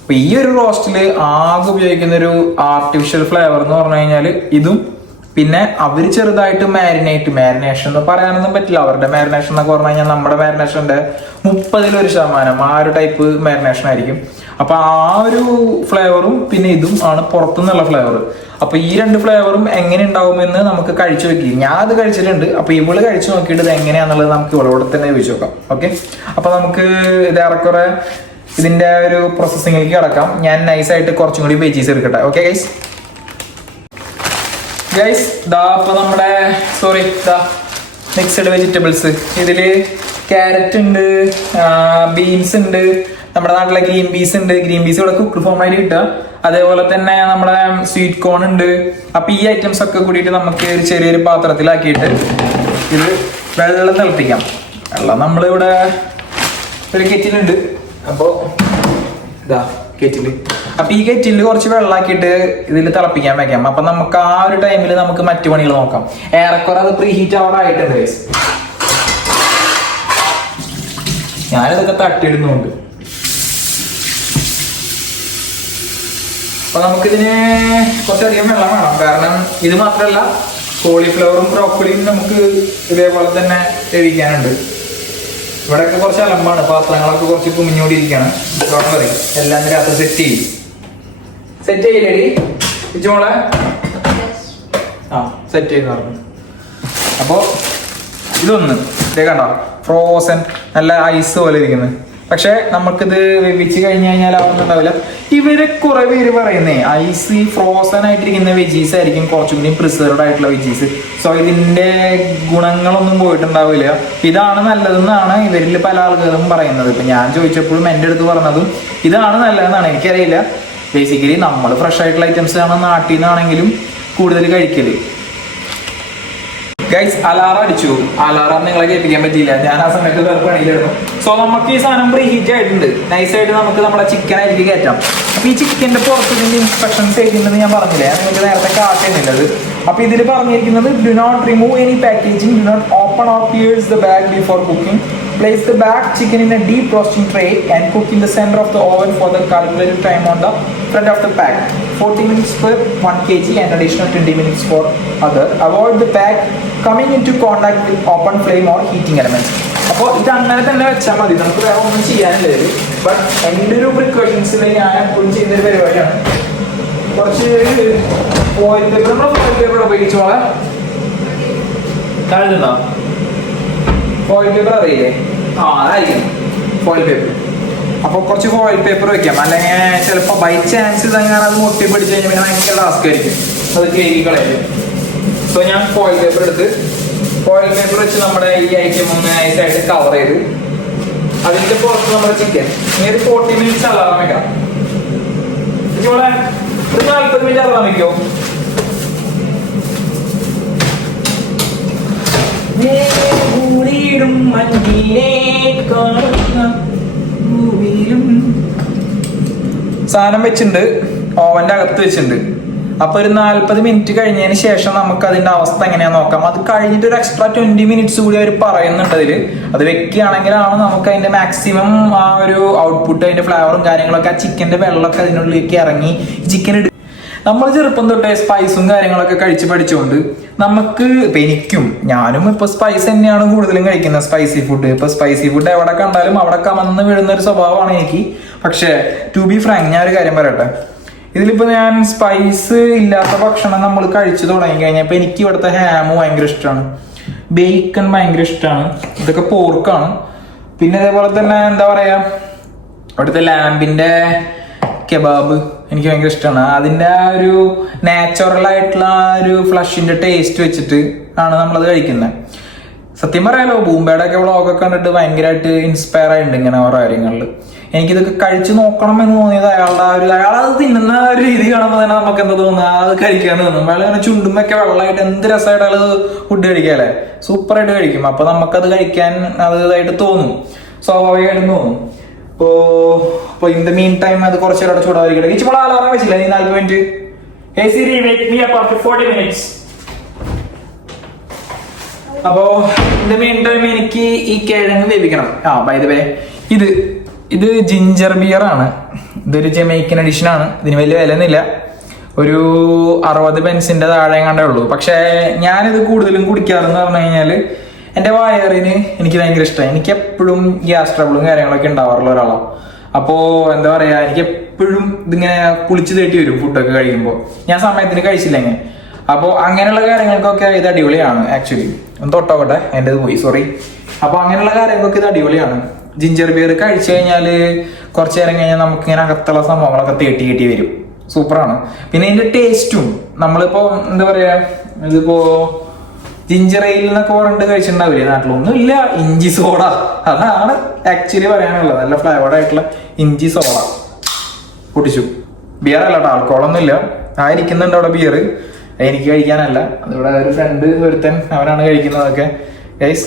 അപ്പം ഈ ഒരു റോസ്റ്റിൽ ആകെ ഉപയോഗിക്കുന്ന ഒരു ആർട്ടിഫിഷ്യൽ ഫ്ലേവർ എന്ന് പറഞ്ഞു കഴിഞ്ഞാൽ ഇതും, പിന്നെ അവർ ചെറുതായിട്ട് മാരിനേഷൻ എന്ന് പറയാനൊന്നും പറ്റില്ല. അവരുടെ മാരിനേഷൻ എന്നൊക്കെ പറഞ്ഞു കഴിഞ്ഞാൽ നമ്മുടെ മാരിനേഷൻ്റെ 30% ആ ഒരു ടൈപ്പ് മാരിനേഷൻ ആയിരിക്കും. അപ്പൊ ആ ഒരു ഫ്ലേവറും പിന്നെ ഇതും ആണ് പുറത്തുനിന്നുള്ള ഫ്ലേവർ. അപ്പൊ ഈ രണ്ട് ഫ്ലേവറും എങ്ങനെ ഉണ്ടാവുമെന്ന് നമുക്ക് കഴിച്ചു നോക്കി. ഞാൻ അത് കഴിച്ചിട്ടുണ്ട്. അപ്പൊ ഇവള് കഴിച്ചു നോക്കിയിട്ട് ഇത് എങ്ങനെയാന്നുള്ളത് നമുക്ക് ഇവളോട് തന്നെ ചോദിച്ചു നോക്കാം. ഓക്കെ, അപ്പൊ നമുക്ക് ഇത് ഏറെക്കുറെ ഇതിന്റെ ഒരു പ്രോസസ്സിംഗിലേക്ക് കിടക്കാം. ഞാൻ നൈസായിട്ട് കുറച്ചും കൂടി വെജീസ് എടുക്കട്ടെ. ഓക്കെ ഗൈസ്, ദാ ഇപ്പൊ നമ്മുടെ മിക്സഡ് വെജിറ്റബിൾസ്, ഇതില് ക്യാരറ്റ് ഉണ്ട്, ബീൻസ് ഉണ്ട്, നമ്മുടെ നാട്ടിലെ ഗ്രീൻ പീസ് ഉണ്ട്. ഗ്രീൻ പീസ് ഇവിടെ കുക്ക് ഫോമായിട്ട് കിട്ടുക. അതേപോലെ തന്നെ നമ്മുടെ സ്വീറ്റ് കോൺ ഉണ്ട്. അപ്പൊ ഈ ഐറ്റംസ് ഒക്കെ കൂടിയിട്ട് നമുക്ക് ഒരു ചെറിയൊരു പാത്രത്തിലാക്കിയിട്ട് ഇത് വെള്ളം തിളപ്പിക്കാം. വെള്ളം നമ്മളിവിടെ ഒരു കെറ്റിലുണ്ട്. അപ്പോൾ ഇതാ കെറ്റില്. അപ്പൊ ഈ കെറ്റില് കുറച്ച് വെള്ളമാക്കിയിട്ട് ഇതിൽ തിളപ്പിക്കാൻ വെക്കാം. അപ്പൊ നമുക്ക് ആ ഒരു ടൈമിൽ നമുക്ക് മറ്റു പണികൾ നോക്കാം. ഏറെക്കുറെ അത് പ്രീ ഹീറ്റ് അവിടെ ആയിട്ടുണ്ട് ഗൈസ്. ഞാനിതൊക്കെ തട്ടിയിടുന്നുണ്ട്. അപ്പൊ നമുക്കിതിന് കുറച്ചധികം വെള്ളം വേണം. കാരണം ഇത് മാത്രമല്ല, കോളിഫ്ലവറും ബ്രോക്കോളിയും നമുക്ക് ഇതേപോലെ തന്നെ വേവിക്കാനുണ്ട്. ഇവിടെയൊക്കെ കുറച്ച് അലമ്പാണ്, പാത്രങ്ങളൊക്കെ കുറച്ച് കുമിഞ്ഞോടിയിരിക്കുകയാണ്. എല്ലാം രാത്രി സെറ്റ് ചെയ്യില്ലേടി ഇച്ചോളെ? ആ സെറ്റ് ചെയ്യുന്ന പറഞ്ഞു. അപ്പോൾ ഇതൊന്ന് കണ്ടോ, ഫ്രോസൺ നല്ല ഐസ് പോലെ ഇരിക്കുന്നത്. പക്ഷെ നമുക്കിത് വെവിച്ച് കഴിഞ്ഞ് കഴിഞ്ഞാൽ ആവുന്നുണ്ടാവില്ല. ഇവരെ കുറെ പേര് പറയുന്നേ ഐസ് ഫ്രോസൺ ആയിട്ടിരിക്കുന്ന വെജീസ് ആയിരിക്കും കുറച്ചും കൂടി പ്രിസർവ്ഡ് ആയിട്ടുള്ള വെജീസ്. സോ ഇതിന്റെ ഗുണങ്ങളൊന്നും പോയിട്ടുണ്ടാവില്ല. ഇതാണ് നല്ലതെന്നാണ് ഇവരിൽ പല ആളുകളും പറയുന്നത്. ഇപ്പൊ ഞാൻ ചോദിച്ചപ്പോഴും എൻ്റെ അടുത്ത് പറഞ്ഞതും ഇതാണ് നല്ലതെന്നാണ്. എനിക്കറിയില്ല. ബേസിക്കലി നമ്മൾ ഫ്രഷ് ആയിട്ടുള്ള ഐറ്റംസ് ആണ് നാട്ടിൽ നിന്നാണെങ്കിലും കൂടുതൽ കഴിക്കല്. ഗൈസ്, അലാറം അടിച്ചു. അലാറം നിങ്ങളെ കേൾപ്പിക്കാൻ പറ്റിയില്ല, ഞാൻ ആ സമയത്ത് വേറെ പണിയിലായിരുന്നു. സോ നമുക്ക് ഈ സാധനം പ്രീ ഹീറ്റ് ആയിട്ടുണ്ട്. നൈസായിട്ട് നമുക്ക് നമ്മുടെ ചിക്കൻ അരിക്ക് കയറ്റാം. അപ്പൊ ഈ ചിക്കന്റെ പുറത്ത് ഇതിന്റെ ഇൻസ്ട്രക്ഷൻസ് എഴുതുന്നത് ഞാൻ പറഞ്ഞില്ലേ, നിങ്ങൾക്ക് നേരത്തെ കാട്ടുന്നില്ലത്. അപ്പൊ ഇതിൽ പറഞ്ഞിരിക്കുന്നത് do not remove any packaging, do not open or pierce the bag before cooking, place the bagged chicken in a deep roasting tray and cook in the center of the oven for the calculated time on the front of the pack. 40 minutes per 1 kg and additional 20 minutes for other. Avoid the pack coming into contact with open flame or heating elements. അപ്പോൾ ഇത് അങ്ങനെ തന്നെ വെച്ചാൽ മതി, നമുക്ക് വേറെ ഒന്നും ചെയ്യാനില്ല. ബട്ട് എൻ്റെ ഒരു പ്രിക്കോഷൻസിൽ ഞാൻ എപ്പോഴും ചെയ്യുന്നൊരു പരിപാടിയാണ്. കുറച്ച് ഫോയിൽ പേപ്പർ, നമ്മൾ ഫോയിൽ പേപ്പർ ഉപയോഗിച്ചോളാം. താഴ്ന്നുണ്ടോ ഫോയിൽ പേപ്പർ? അറിയില്ലേ? അതായിരിക്കും ഫോയിൽ പേപ്പർ. അപ്പോൾ കുറച്ച് ഫോയിൽ പേപ്പർ വെക്കാം. അല്ലെങ്കിൽ ചിലപ്പോൾ ബൈ ചാൻസ് ഇതങ്ങനെ അത് മുട്ടി പിടിച്ച് കഴിഞ്ഞാൽ പിന്നെ ഭയങ്കര ടാസ്ക് ആയിരിക്കും അത് കേക്ക് കളയും. സോ ഞാൻ ഫോയിൽ പേപ്പർ എടുത്ത് ഫോയിൽ പേപ്പർ വെച്ച് നമ്മുടെ ഈ ഐറ്റം ഒന്ന് നൈസായിട്ട് കവർ ചെയ്ത് അതിൻ്റെ പുറത്ത് നമ്മുടെ ചിക്കൻ ഇനി ഒരു 40 മിനിറ്റ്സ് അലാറം വെക്കാം. ഇവിടെ ഒരു 40 മിനിറ്റ് അലാറം വെക്കുമോ? സാധനം വെച്ചിട്ടുണ്ട്, ഓവന്റെ അകത്ത് വെച്ചിട്ടുണ്ട്. അപ്പൊ ഒരു 40 മിനിറ്റ് കഴിഞ്ഞതിന് ശേഷം നമുക്ക് അതിന്റെ അവസ്ഥ എങ്ങനെയാന്ന് നോക്കാം. അത് കഴിഞ്ഞിട്ട് ഒരു എക്സ്ട്രാ 20 മിനിറ്റ്സ് കൂടി അവർ പറയുന്നുണ്ട് അതില്. അത് വെക്കുകയാണെങ്കിലാണ് നമുക്ക് അതിന്റെ മാക്സിമം ആ ഒരു ഔട്ട്പുട്ട്, അതിന്റെ ഫ്ലേവറും കാര്യങ്ങളൊക്കെ, ആ ചിക്കന്റെ വെള്ളമൊക്കെ അതിനുള്ളിലേക്ക് ഇറങ്ങി ചിക്കൻ നമ്മൾ ചെറുപ്പം തൊട്ടേ സ്പൈസും കാര്യങ്ങളൊക്കെ കഴിച്ച് പഠിച്ചുകൊണ്ട് നമുക്ക് ഇപ്പൊ ഞാനും ഇപ്പൊ സ്പൈസ് തന്നെയാണ് കൂടുതലും കഴിക്കുന്നത്, സ്പൈസി ഫുഡ്. ഇപ്പൊ സ്പൈസി ഫുഡ് എവിടെ കണ്ടാലും അവിടെ കമന്ന് വീഴുന്ന ഒരു സ്വഭാവമാണ് എനിക്ക്. പക്ഷേ ടു ബി ഫ്രാങ്ക്, ഞാൻ ഒരു കാര്യം പറയട്ടെ, ഇതിലിപ്പോ ഞാൻ സ്പൈസ് ഇല്ലാത്ത ഭക്ഷണം നമ്മൾ കഴിച്ചു തുടങ്ങി കഴിഞ്ഞപ്പോ എനിക്ക് ഇവിടുത്തെ ഹാമ് ഭയങ്കര ഇഷ്ടമാണ്, ബേക്കൺ ഭയങ്കര ഇഷ്ടമാണ്, ഇതൊക്കെ പോർക്കാണ്. പിന്നെ അതേപോലെ തന്നെ എന്താ പറയാ, ഇവിടുത്തെ ലാമ്പിന്റെ കെബാബ് എനിക്ക് ഭയങ്കര ഇഷ്ടമാണ്. അതിൻ്റെ ആ ഒരു നാച്ചുറൽ ആയിട്ടുള്ള ആ ഒരു ഫ്ലഷിന്റെ ടേസ്റ്റ് വെച്ചിട്ട് ആണ് നമ്മളത് കഴിക്കുന്നത്. സത്യം പറയാലോ, ബൂംബയുടെ ഒക്കെ വ്ളോഗൊക്കെ കണ്ടിട്ട് ഭയങ്കരമായിട്ട് ഇൻസ്പയർ ആയിട്ടുണ്ട് ഇങ്ങനെ ഓരോ കാര്യങ്ങളിൽ. എനിക്കിതൊക്കെ കഴിച്ചു നോക്കണം എന്ന് തോന്നിയത് അയാളത് തിന്നുന്ന ഒരു രീതി കാണുമ്പോൾ തന്നെ നമുക്ക് എന്താ തോന്നുക, അത് കഴിക്കാൻ തോന്നും. അയാൾ ഇങ്ങനെ ചുണ്ടുമൊക്കെ വെള്ളമായിട്ട് എന്ത് രസമായിട്ട് അയാൾ ഫുഡ് കഴിക്കാല്ലേ, സൂപ്പറായിട്ട് കഴിക്കും. അപ്പൊ നമുക്കത് കഴിക്കാൻ അത് ഇതായിട്ട് തോന്നും, സ്വാഭാവികമായിട്ടും തോന്നും. ഇപ്പൊ ഇൻ ദ മീൻ ടൈം അത് കുറച്ച് നേരം ചൂടായിരിക്കട്ടെ. ഇച്ചിപ്പോൾ അലാറം വെച്ചില്ല നീ 40 minute? Hey Siri, wake me up after 40 minutes. അപ്പോ ഇൻ ദ മീൻ ടൈം എനിക്ക് ഈ കിഴങ്ങ് വേവിക്കണം. ബൈ ദ വേ, ഇത് ജിഞ്ചർ ബിയർ ആണ്. ഇതൊരു ജമൈക്കൻ എഡിഷൻ ആണ്. ഇതിന് വലിയ വിലയൊന്നുമില്ല, ഒരു 60 പെൻസിന്റെ താഴെ കണ്ടേ ഉള്ളൂ. പക്ഷേ ഞാനിത് കൂടുതലും കുടിക്കാറെന്ന് പറഞ്ഞു കഴിഞ്ഞാല് എൻ്റെ വയറിന് എനിക്ക് ഭയങ്കര ഇഷ്ടമാണ്. എനിക്ക് എപ്പോഴും ഗ്യാസ് ട്രബിളും കാര്യങ്ങളൊക്കെ ഉണ്ടാവാറുള്ള ഒരാളാണ്. അപ്പോൾ എന്താ പറയുക, എനിക്ക് എപ്പോഴും ഇതിങ്ങനെ കുളിച്ച് തേട്ടി വരും ഫുഡൊക്കെ കഴിക്കുമ്പോൾ, ഞാൻ സമയത്തിന് കഴിച്ചില്ലെങ്കിൽ. അപ്പോൾ അങ്ങനെയുള്ള കാര്യങ്ങൾക്കൊക്കെ ഇത് അടിപൊളിയാണ്. ആക്ച്വലി ഒന്ന് തൊട്ടോട്ടെ, എൻ്റെ ഇത് പോയി, സോറി. അപ്പോൾ അങ്ങനെയുള്ള കാര്യങ്ങൾക്കൊക്കെ ഇത് അടിപൊളിയാണ്. ജിഞ്ചർ ബിയർ കഴിച്ചു കഴിഞ്ഞാൽ കുറച്ച് നേരം കഴിഞ്ഞാൽ നമുക്ക് ഇങ്ങനെ അകത്തുള്ള സംഭവങ്ങളൊക്കെ തേട്ടി വരും. സൂപ്പറാണ്. പിന്നെ ഇതിൻ്റെ ടേസ്റ്റും നമ്മളിപ്പോൾ എന്താ പറയുക, ഇതിപ്പോൾ ജിഞ്ചർ എയിൽ എന്നൊക്കെ പറഞ്ഞിട്ട് കഴിച്ചിട്ടുണ്ടാവില്ലേ നാട്ടിലൊന്നും ഇല്ല, ഇഞ്ചി സോഡ, അതാണ് ആക്ച്വലി പറയാനുള്ളത്. നല്ല ഫ്ലേവർഡ് ആയിട്ടുള്ള ഇഞ്ചി സോഡ കുടിച്ചു. ബിയർ അല്ല കേട്ടോ, ആൽക്കോളൊന്നും ഇല്ല. ഇരിക്കുന്നുണ്ട് അവിടെ ബിയർ, എനിക്ക് കഴിക്കാനല്ല. അതിവിടെ ഒരു ഫ്രണ്ട് ഒരുത്തൻ, അവനാണ് കഴിക്കുന്നതൊക്കെ. ഗൈസ്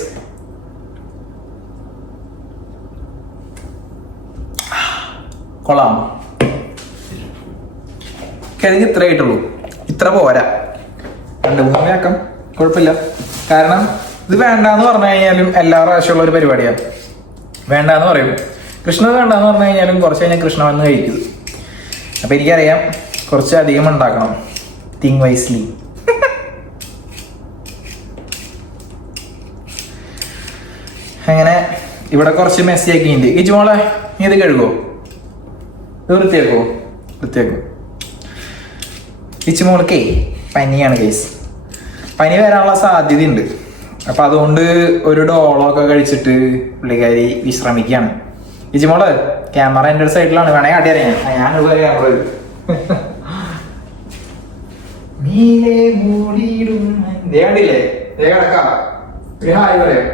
കൊള്ളാം. കിഴങ്ങ് ഇത്ര ആയിട്ടുള്ളൂ, ഇത്ര പോരാ, 2-3 ആക്കാം, കുഴപ്പമില്ല. കാരണം ഇത് വേണ്ടാന്ന് പറഞ്ഞു കഴിഞ്ഞാലും എല്ലാ പ്രാവശ്യമുള്ള ഒരു പരിപാടിയാണ്. വേണ്ടാന്ന് പറയും, കൃഷ്ണ വേണ്ടാന്ന് പറഞ്ഞു കഴിഞ്ഞാലും കുറച്ച് കഴിഞ്ഞാൽ കൃഷ്ണ വന്ന് കഴിക്കും. അപ്പൊ എനിക്കറിയാം കുറച്ച് അധികം ഉണ്ടാക്കണം. Think wisely. അങ്ങനെ ഇവിടെ കുറച്ച് മെസ്സി ആക്കിയിട്ടുണ്ട്. ഈ മോളെ നീ ഇത് കഴുകുമോ? ഇത് വൃത്തിയാക്കോ? ഈ മോൾക്കേ പനിയാണ് കേസ്, പനി വരാനുള്ള സാധ്യതയുണ്ട്. അപ്പൊ അതുകൊണ്ട് ഒരു ഡോളൊക്കെ കഴിച്ചിട്ട് പുള്ളിക്കാരി വിശ്രമിക്കുകയാണ്. ഇജിമോള് ക്യാമറ എൻ്റെ ഒരു സൈഡിലാണ്, വേണേ കാട്ടി അറിയാൻ ഞാൻ ക്യാമറ കണ്ടില്ലേ, കിടക്കാം. ഹായ് പറയാം,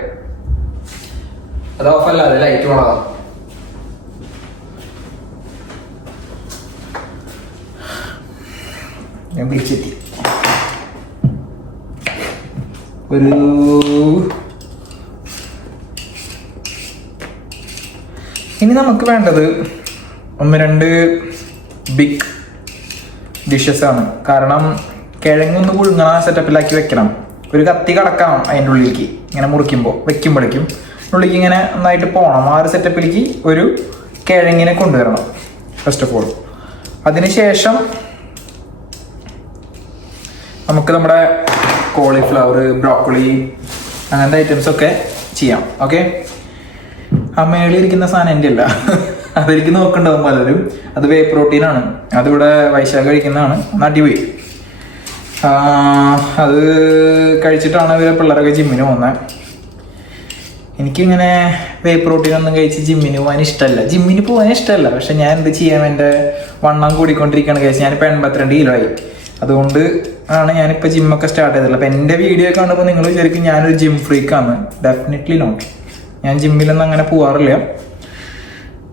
അത് ഓഫല്ല, അത് ലൈറ്റ് പോണതാ. ഞാൻ വിളിച്ചെത്തി. ഇനി നമുക്ക് വേണ്ടത് 1-2 ബിഗ് ഡിഷസ് ആണ്. കാരണം കിഴങ്ങൊന്ന് പുഴുങ്ങണ സെറ്റപ്പിലാക്കി വെക്കണം. ഒരു കത്തി കടക്കണം അതിൻ്റെ ഉള്ളിലേക്ക്, ഇങ്ങനെ വെക്കുമ്പോഴേക്കും ഉള്ളിലേക്ക് ഇങ്ങനെ നന്നായിട്ട് പോകണം. ആ ഒരു സെറ്റപ്പിലേക്ക് ഒരു കിഴങ്ങിനെ കൊണ്ടുവരണം ഫസ്റ്റ് ഓഫ് ഓൾ. അതിനുശേഷം നമുക്ക് നമ്മുടെ കോളിഫ്ലവർ, ബ്രോക്കോളി അങ്ങനത്തെ ഐറ്റംസ് ഒക്കെ ചെയ്യാം. ഓക്കെ, ആ മേളിലിരിക്കുന്ന സാധനം എൻ്റെ അല്ല, അതെനിക്ക് നോക്കണ്ടാവും പലരും. അത് വേ പ്രോട്ടീനാണ്, അതിവിടെ വൈശാഖ കഴിക്കുന്നതാണ്. അടിപൊളി. അത് കഴിച്ചിട്ടാണ് ഇവരെ പിള്ളേരൊക്കെ ജിമ്മിന് പോകുന്നത്. എനിക്കിങ്ങനെ വേ പ്രോട്ടീൻ ഒന്നും കഴിച്ച് ജിമ്മിന് പോകാൻ ഇഷ്ടമല്ല. പക്ഷെ ഞാൻ എന്ത് ചെയ്യാം, എൻ്റെ വണ്ണം കൂടിക്കൊണ്ടിരിക്കുകയാണ് കഴിച്ച്. ഞാനിപ്പോൾ 82 കിലോ ആയി. അതുകൊണ്ട് ആണ് ഞാനിപ്പോൾ ജിമ്മൊക്കെ സ്റ്റാർട്ട് ചെയ്തിട്ടുള്ളത്. അപ്പം എൻ്റെ വീഡിയോ ഒക്കെ കാണുമ്പോൾ നിങ്ങൾ വിചാരിക്കും ഞാനൊരു ജിം ഫ്രീക്കാണ്. Definitely not. ഞാൻ ജിമ്മിലൊന്നും അങ്ങനെ പോകാറില്ല.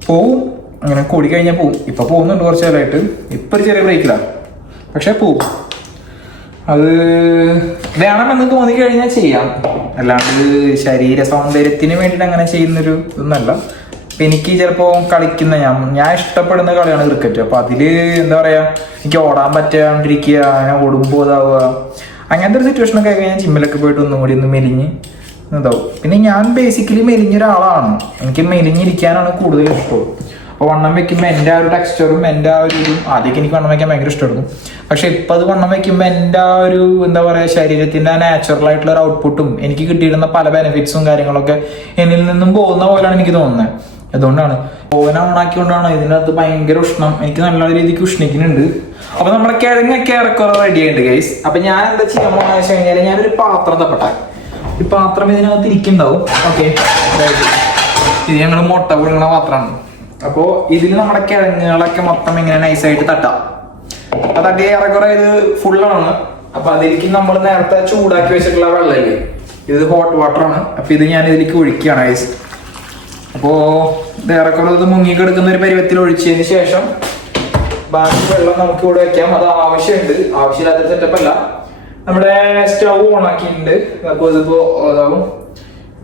പോവും, അങ്ങനെ കൂടി കഴിഞ്ഞാൽ പോവും. ഇപ്പം പോകുന്നുണ്ട് കുറച്ച് നേരമായിട്ട്. ഇപ്പം ഒരു ചെറിയ ബ്രേക്കിലാണ്, പക്ഷെ പോവും. അത് വേണമെന്ന് തോന്നിക്കഴിഞ്ഞാൽ ചെയ്യാം, അല്ലാണ്ട് ശരീര സൗന്ദര്യത്തിന് വേണ്ടിയിട്ട് അങ്ങനെ ചെയ്യുന്നൊരു ഇതൊന്നല്ല. അപ്പം എനിക്ക് ചിലപ്പോൾ കളിക്കുന്ന ഞാൻ ഇഷ്ടപ്പെടുന്ന കളിയാണ് ക്രിക്കറ്റ്. അപ്പോൾ അതിൽ എന്താ പറയുക, എനിക്ക് ഓടാൻ പറ്റാണ്ടിരിക്കുക, അങ്ങനെ ഓടുമ്പോൾ ഇതാവുക, അങ്ങനത്തെ ഒരു സിറ്റുവേഷനൊക്കെ ആയി കഴിഞ്ഞാൽ ജിമ്മിലൊക്കെ പോയിട്ട് ഒന്നും കൂടി ഒന്ന് മെലിഞ്ഞ് ഇതാവും. പിന്നെ ഞാൻ ബേസിക്കലി മെലിഞ്ഞൊരാളാണ്, എനിക്ക് മെലിഞ്ഞിരിക്കാനാണ് കൂടുതൽ ഇഷ്ടം. അപ്പോൾ വണ്ണം വെക്കുമ്പോൾ എൻ്റെ ആ ഒരു ടെക്സ്ചറും എൻ്റെ ആ ഒരു ഇതും, ആദ്യമൊക്കെ എനിക്ക് വണ്ണം വയ്ക്കാൻ ഭയങ്കര ഇഷ്ടമായിരുന്നു. പക്ഷെ ഇപ്പം അത് വണ്ണം വയ്ക്കുമ്പോൾ എൻ്റെ ആ ഒരു എന്താ പറയുക, ശരീരത്തിൻ്റെ ആ നാച്ചുറൽ ആയിട്ടുള്ള ഒരു ഔട്ട്പുട്ടും എനിക്ക് കിട്ടിയിരുന്ന പല ബെനിഫിറ്റ്സും കാര്യങ്ങളൊക്കെ എന്നിൽ നിന്നും പോകുന്ന പോലെയാണ് എനിക്ക് തോന്നുന്നത്. അതുകൊണ്ടാണ് ഓവൻ ഓണാക്കിക്കൊണ്ടാണ് ഇതിനകത്ത് ഭയങ്കര ഉഷ്ണം, എനിക്ക് നല്ല രീതിക്ക് ഉഷ്ണിക്കുന്നുണ്ട്. അപ്പൊ നമ്മുടെ കിഴങ്ങൊക്കെ ഏറെക്കുറെ റെഡി ആയിട്ടുണ്ട് ഗൈസ്. അപ്പൊ ഞാൻ എന്താ ചെയ്യാൻ പോകുന്ന വെച്ച് കഴിഞ്ഞാൽ, ഞാനൊരു പാത്രം തപ്പട്ടെ. ഈ പാത്രം ഇതിനകത്ത് ഇരിക്കുന്നുണ്ടാവും. ഓക്കെ, ഇത് ഞങ്ങൾ മുട്ട പുഴുങ്ങണ പാത്രമാണ്. അപ്പോൾ ഇതിൽ നമ്മുടെ കിഴങ്ങുകളൊക്കെ മൊത്തം ഇങ്ങനെ നൈസായിട്ട് തട്ടാം. അപ്പൊ തട്ടി ഏറെക്കുറെ ഇത് ഫുള്ളാണ്. അപ്പൊ അതിലേക്ക് നമ്മൾ നേരത്തെ ചൂടാക്കി വെച്ചിട്ടുള്ള വെള്ളമില്ലേ, ഇത് ഹോട്ട് വാട്ടർ ആണ്. അപ്പൊ ഇത് ഞാൻ ഇതിലേക്ക് ഒഴിക്കുകയാണ് ഗൈസ്. അപ്പോ ഇത് ഏറെക്കുറെ ഇത് മുങ്ങിക്കെടുക്കുന്ന ഒരു പരുവത്തിൽ ഒഴിച്ചതിന് ശേഷം ബാക്കി വെള്ളം നമുക്ക് ഇവിടെ വെക്കാം. അത് ആവശ്യമുണ്ട്, ആവശ്യമില്ലാത്ത സെറ്റപ്പ് അല്ല. നമ്മുടെ സ്റ്റൗ ഓൺ ആക്കിയിട്ടുണ്ട്. അപ്പൊ ഇതിപ്പോ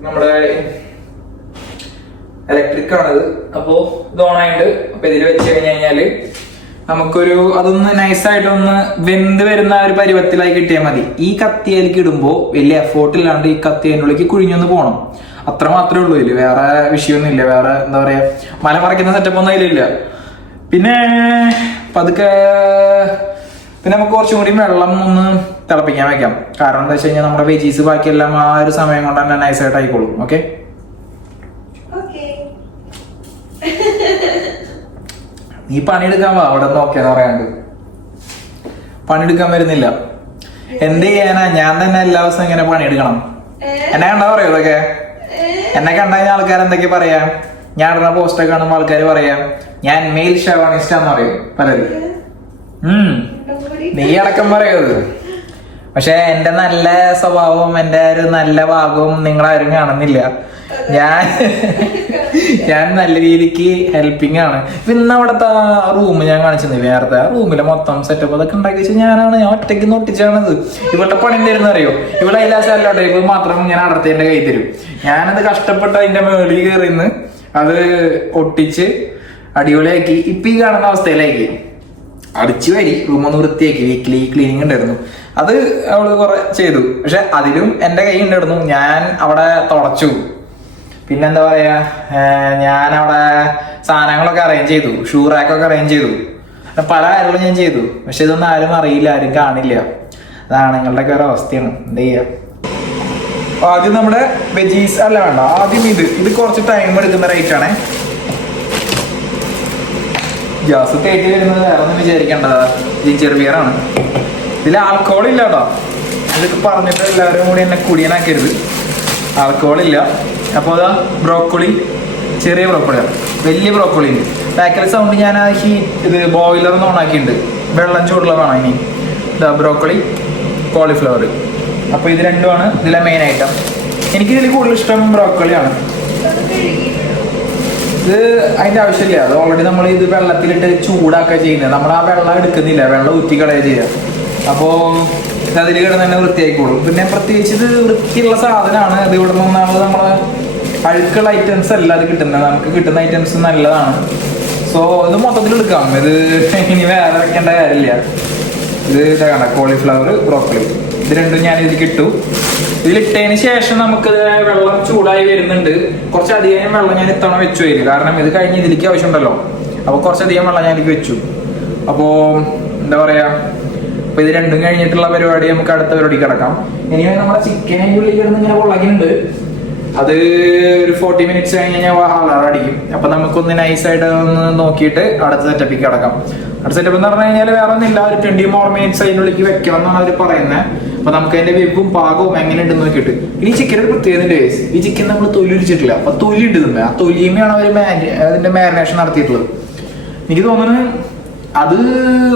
നമ്മുടെ ഇലക്ട്രിക് ആണിത്. അപ്പോ ഇത് ഓൺ ആയിട്ട് അപ്പൊ ഇതിൽ വെച്ച് കഴിഞ്ഞാല് നമുക്കൊരു അതൊന്ന് നൈസായിട്ടൊന്ന് വെന്ത് വരുന്ന ഒരു പരുവത്തിലായി കിട്ടിയാൽ മതി. ഈ കത്തിയിലേക്ക് ഇടുമ്പോൾ വലിയ എഫോർട്ട് ഇല്ലാണ്ട് ഈ കത്തിയുടെ ഉള്ളിലേക്ക് കുഴിഞ്ഞൊന്ന് പോകണം. അത്ര മാത്രമേ ഉള്ളൂ ഇതില്, വേറെ വിഷയമൊന്നും ഇല്ല. വേറെ എന്താ പറയാ മല മറയ്ക്കുന്ന സെറ്റപ്പ് ഒന്നും അതിലില്ല. പിന്നെ പതുക്കെ പിന്നെ നമുക്ക് കുറച്ചും കൂടി വെള്ളം ഒന്ന് തിളപ്പിക്കാൻ വെക്കാം. കാരണം എന്താ വെച്ച് കഴിഞ്ഞാൽ നമ്മുടെ വെജീസ് ബാക്കിയെല്ലാം ആ ഒരു സമയം കൊണ്ട് തന്നെ നൈസായിട്ട് ആയിക്കോളും. ഓക്കെ, നീ പണിയെടുക്കാൻ വാ, അവിടെ നോക്കിയെന്ന് പറയാണ്ട് പണിയെടുക്കാൻ വരുന്നില്ല. എന്ത് ചെയ്യാനാ, ഞാൻ തന്നെ എല്ലാ ദിവസവും ഇങ്ങനെ പണിയെടുക്കണം. എന്നെ കണ്ടാ പറയോ ഇതൊക്കെ? എന്നെ കണ്ടുകഴിഞ്ഞാൽ ആൾക്കാർ എന്തൊക്കെ പറയാ? ഞാൻ ഇടുന്ന പോസ്റ്റൊക്കെ കാണുമ്പോൾ ആൾക്കാർ പറയാം ഞാൻ മെയിൽ ഷെവാനിസ്റ്റാന്ന് പറയും പലരും. നീ അടക്കം പറയത്. പക്ഷെ എന്റെ നല്ല സ്വഭാവവും എന്റെ ഒരു നല്ല ഭാഗവും നിങ്ങളാരും കാണുന്നില്ല. ഞാൻ നല്ല രീതിക്ക് ഹെൽപ്പിംഗ് ആണ്. പിന്നെ അവിടുത്തെ റൂം ഞാൻ കാണിച്ചിരുന്നില്ല നേരത്തെ, ആ റൂമിലെ മൊത്തം സെറ്റപ്പ് അതൊക്കെ ഉണ്ടാക്കി വെച്ചാൽ ഞാനാണ്. ഞാൻ ഒറ്റയ്ക്ക് ഒട്ടിച്ചാണത്. ഇവളുടെ പണി എന്തായിരുന്നു അറിയോ? ഇവിടെ എല്ലാ സ്ഥലം ഇപ്പൊ മാത്രം ഞാൻ അടർത്തി എന്റെ കൈ തരും. ഞാനത് കഷ്ടപ്പെട്ട് അതിന്റെ മേളിൽ കയറിന്ന് അത് ഒട്ടിച്ച് അടിപൊളിയാക്കി ഇപ്പൊ ഈ കാണുന്ന അവസ്ഥയിലാക്കി അടിച്ചു വരി റൂമൊന്ന് വൃത്തിയാക്കി. വീക്കിലി ക്ലീനിങ് ഉണ്ടായിരുന്നു, അത് അവള് കുറെ ചെയ്തു. പക്ഷെ അതിലും എന്റെ കൈ ഉണ്ടായിരുന്നു. ഞാൻ അവിടെ തുടച്ചു. പിന്നെന്താ പറയാ, ഞാൻ അവിടെ സാധനങ്ങളൊക്കെ അറേഞ്ച് ചെയ്തു, ഷൂ റാക്കൊക്കെ അറേഞ്ച് ചെയ്തു, പല കാര്യങ്ങളും ഞാൻ ചെയ്തു. പക്ഷെ ഇതൊന്നും ആരും അറിയില്ല, ആരും കാണില്ല. അതാണ് നിങ്ങളുടെ ഒക്കെ ഒരു അവസ്ഥയാണ്. എന്ത് ചെയ്യാ, ആദ്യം നമ്മുടെ വെജീസ് അല്ല വേണ്ട, ആദ്യം ഇത് കുറച്ച് ടൈം എടുക്കുന്ന റേറ്റ് ആണേ. ഗ്യാസ് കയറ്റി വരുന്നത് വേറെ ഒന്നും വിചാരിക്കേണ്ടതാ, ജിഞ്ചർ ബിയർ ആണ്. ഇതിൽ ആൽക്കഹോൾ ഇല്ല കേട്ടോ. ഇതൊക്കെ പറഞ്ഞിട്ട് എല്ലാവരും കൂടി എന്നെ കുടിയനാക്കരുത്. ആൽക്കഹോൾ ഇല്ല. അപ്പോൾ അതാ ബ്രോക്കോളി, ചെറിയ ബ്രോക്കോളിയാണ്, വലിയ ബ്രോക്കോളി ഉണ്ട്. ബാക്കിലെ സൗണ്ട് ഞാൻ ആ ഇത് ബോയിലർ ഓണാക്കിയിട്ടുണ്ട്. വെള്ളം ചൂടുള്ള വേണം ഇനി. ഇതാ ബ്രോക്കോളി, കോളിഫ്ലവർ. അപ്പോൾ ഇത് രണ്ടുമാണ് ഇതിലെ മെയിൻ ഐറ്റം. എനിക്കിതിൽ കൂടുതൽ ഇഷ്ടം ബ്രോക്കോളിയാണ്. ഇത് അതിൻ്റെ ആവശ്യമില്ല, അത് ഓൾറെഡി നമ്മൾ ഇത് വെള്ളത്തിലിട്ട് ചൂടാക്കുക ചെയ്യുന്നത്. നമ്മൾ ആ വെള്ളം എടുക്കുന്നില്ല, വെള്ളം ഊറ്റിക്കളയുക ചെയ്യുക. അപ്പോൾ ഇത് അതിൽ കിടന്ന് തന്നെ വൃത്തിയായിക്കോളും. പിന്നെ പ്രത്യേകിച്ച് ഇത് വൃത്തിയുള്ള സാധനമാണ്. ഇത് ഇവിടെ നിന്നാണ് നമ്മളെ അഴുക്കുള്ള ഐറ്റംസ് അല്ല അത് കിട്ടുന്നത്. നമുക്ക് കിട്ടുന്ന ഐറ്റംസ് നല്ലതാണ്. സോ ഇത് മൊത്തത്തിൽ എടുക്കാം. ഇത് ഇനി വേറെ വെക്കേണ്ട കാര്യമില്ല. ഇത് ഇതാണ് കോളിഫ്ലവർ, ബ്രോക്കോളി, ഇത് രണ്ടും ഞാൻ ഇതിൽ കിട്ടു. ഇതിലിട്ടതിന് ശേഷം നമുക്ക് വെള്ളം ചൂടായി വരുന്നുണ്ട്. കുറച്ചധികം വെള്ളം ഞാൻ ഇത്തവണ വെച്ചു വരും. കാരണം ഇത് കഴിഞ്ഞ് ഇതിലേക്ക് ആവശ്യമുണ്ടല്ലോ. അപ്പോൾ കുറച്ചധികം വെള്ളം ഞാൻ ഇതിലേക്ക് വെച്ചു. അപ്പോൾ എന്താ പറയാ, അപ്പൊ ഇത് രണ്ടും കഴിഞ്ഞിട്ടുള്ള പരിപാടി നമുക്ക് അടുത്ത പരിപാടി കിടക്കാം. ഇനി നമ്മുടെ ചിക്കൻ അതിൻ്റെ ഉള്ളിൽ കിടന്ന് ഇങ്ങനെ പൊള്ളാക്കിയിട്ടുണ്ട്. അത് ഒരു 40 മിനിറ്റ്സ് കഴിഞ്ഞ് കഴിഞ്ഞാൽ ഹാളർ അടിക്കും. അപ്പൊ നമുക്കൊന്ന് നൈസായിട്ട് ഒന്ന് നോക്കിയിട്ട് അടുത്ത സെറ്റപ്പിക്ക് കിടക്കാം. അടുത്ത സെറ്റപ്പ് എന്ന് പറഞ്ഞു കഴിഞ്ഞാൽ വേറെ ഒന്നുമില്ല, ഒരു 20 more minutes അതിൻ്റെ ഉള്ളിലേക്ക് വെക്കണം എന്നാണ് അവർ പറയുന്നത്. അപ്പൊ നമുക്ക് അതിന്റെ വെബും പാകവും എങ്ങനെ ഉണ്ടെന്ന് നോക്കിയിട്ട്. ഇനി ചിക്കൻ ഒരു പ്രത്യേകത, ഈ ചിക്കൻ നമ്മൾ തൊലി ഒഴിച്ചിട്ടില്ല. അപ്പൊ തൊലി ഉണ്ട്, ആ തൊലിയുമാണ് അവർ അതിന്റെ മാരിനേഷൻ നടത്തിയിട്ടുള്ളത്. എനിക്ക് തോന്നുന്നത് അത്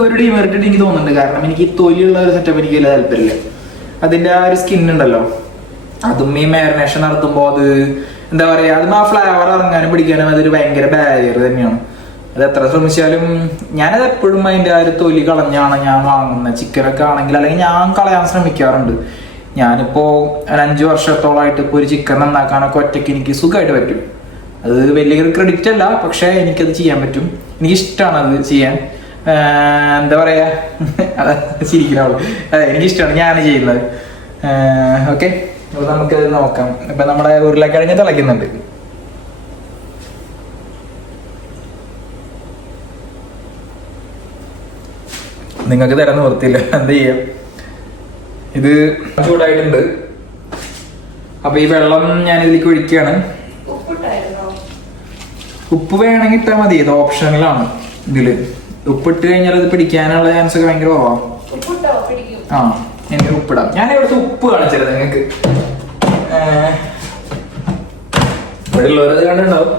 ഒരു ഡിമെറിറ്റ് എനിക്ക് തോന്നുന്നുണ്ട്. കാരണം എനിക്ക് തൊലിയുള്ള ഒരു സെറ്റപ്പ് എനിക്ക് വലിയ താല്പര്യമില്ല. അതിന്റെ ആ ഒരു സ്കിൻ ഉണ്ടല്ലോ, അതും ഈ മാരിനേഷൻ നടത്തുമ്പോൾ അത് എന്താ പറയാ, അതും ആ ഫ്ലേവർ ഇറങ്ങാനും പിടിക്കാനും അതൊരു ഭയങ്കര ബാരിയർ തന്നെയാണ്. അത് എത്ര ശ്രമിച്ചാലും ഞാനത് എപ്പോഴും അതിന്റെ ആ ഒരു തൊലി കളഞ്ഞാണ് ഞാൻ വാങ്ങുന്നത്. ചിക്കനൊക്കെ ആണെങ്കിൽ അല്ലെങ്കിൽ ഞാൻ കളയാൻ ശ്രമിക്കാറുണ്ട്. ഞാനിപ്പോ ഒരു 5 വർഷത്തോളമായിട്ട് ഇപ്പൊ ഒരു ചിക്കൻ നന്നാക്കാനൊക്കെ ഒറ്റയ്ക്ക് എനിക്ക് സുഖമായിട്ട് പറ്റും. അത് വലിയൊരു ക്രെഡിറ്റ് അല്ല, പക്ഷെ എനിക്കത് ചെയ്യാൻ പറ്റും. എനിക്കിഷ്ടമാണ് അത് ചെയ്യാൻ. എന്താ പറയാ, ചിരിക്കണുള്ളൂ. എനിക്കിഷ്ടമാണ് ഞാൻ ചെയ്യുന്നത്. ഓക്കെ, അപ്പൊ നമുക്കത് നോക്കാം. ഇപ്പൊ നമ്മുടെ ഉരുളക്കിഴങ്ങ് തിളയ്ക്കുന്നുണ്ട്. നിങ്ങൾക്ക് തരാൻ നിവർത്തിയില്ല, എന്ത് ചെയ്യാം. ഇത് ചൂടായിട്ടുണ്ട്. അപ്പൊ ഈ വെള്ളം ഞാൻ ഇതിലേക്ക് ഒഴിക്കുകയാണ്. ഉപ്പ് വേണമെങ്കിൽ ഇട്ടാൽ മതി, ഇത് ഓപ്ഷനിലാണ്. ഇതില് ഉപ്പിട്ട് കഴിഞ്ഞാൽ അത് പിടിക്കാനുള്ള ചാൻസ് ഒക്കെ ഭയങ്കര കുറവാണ്. ആ, എനിക്ക് ഉപ്പിടാം. ഞാൻ ഇവിടുത്തെ ഉപ്പ് കാണിച്ചത് നിങ്ങൾക്ക് ഇവിടെ ഉള്ളവരത് കണ്ടിട്ടുണ്ടാവും.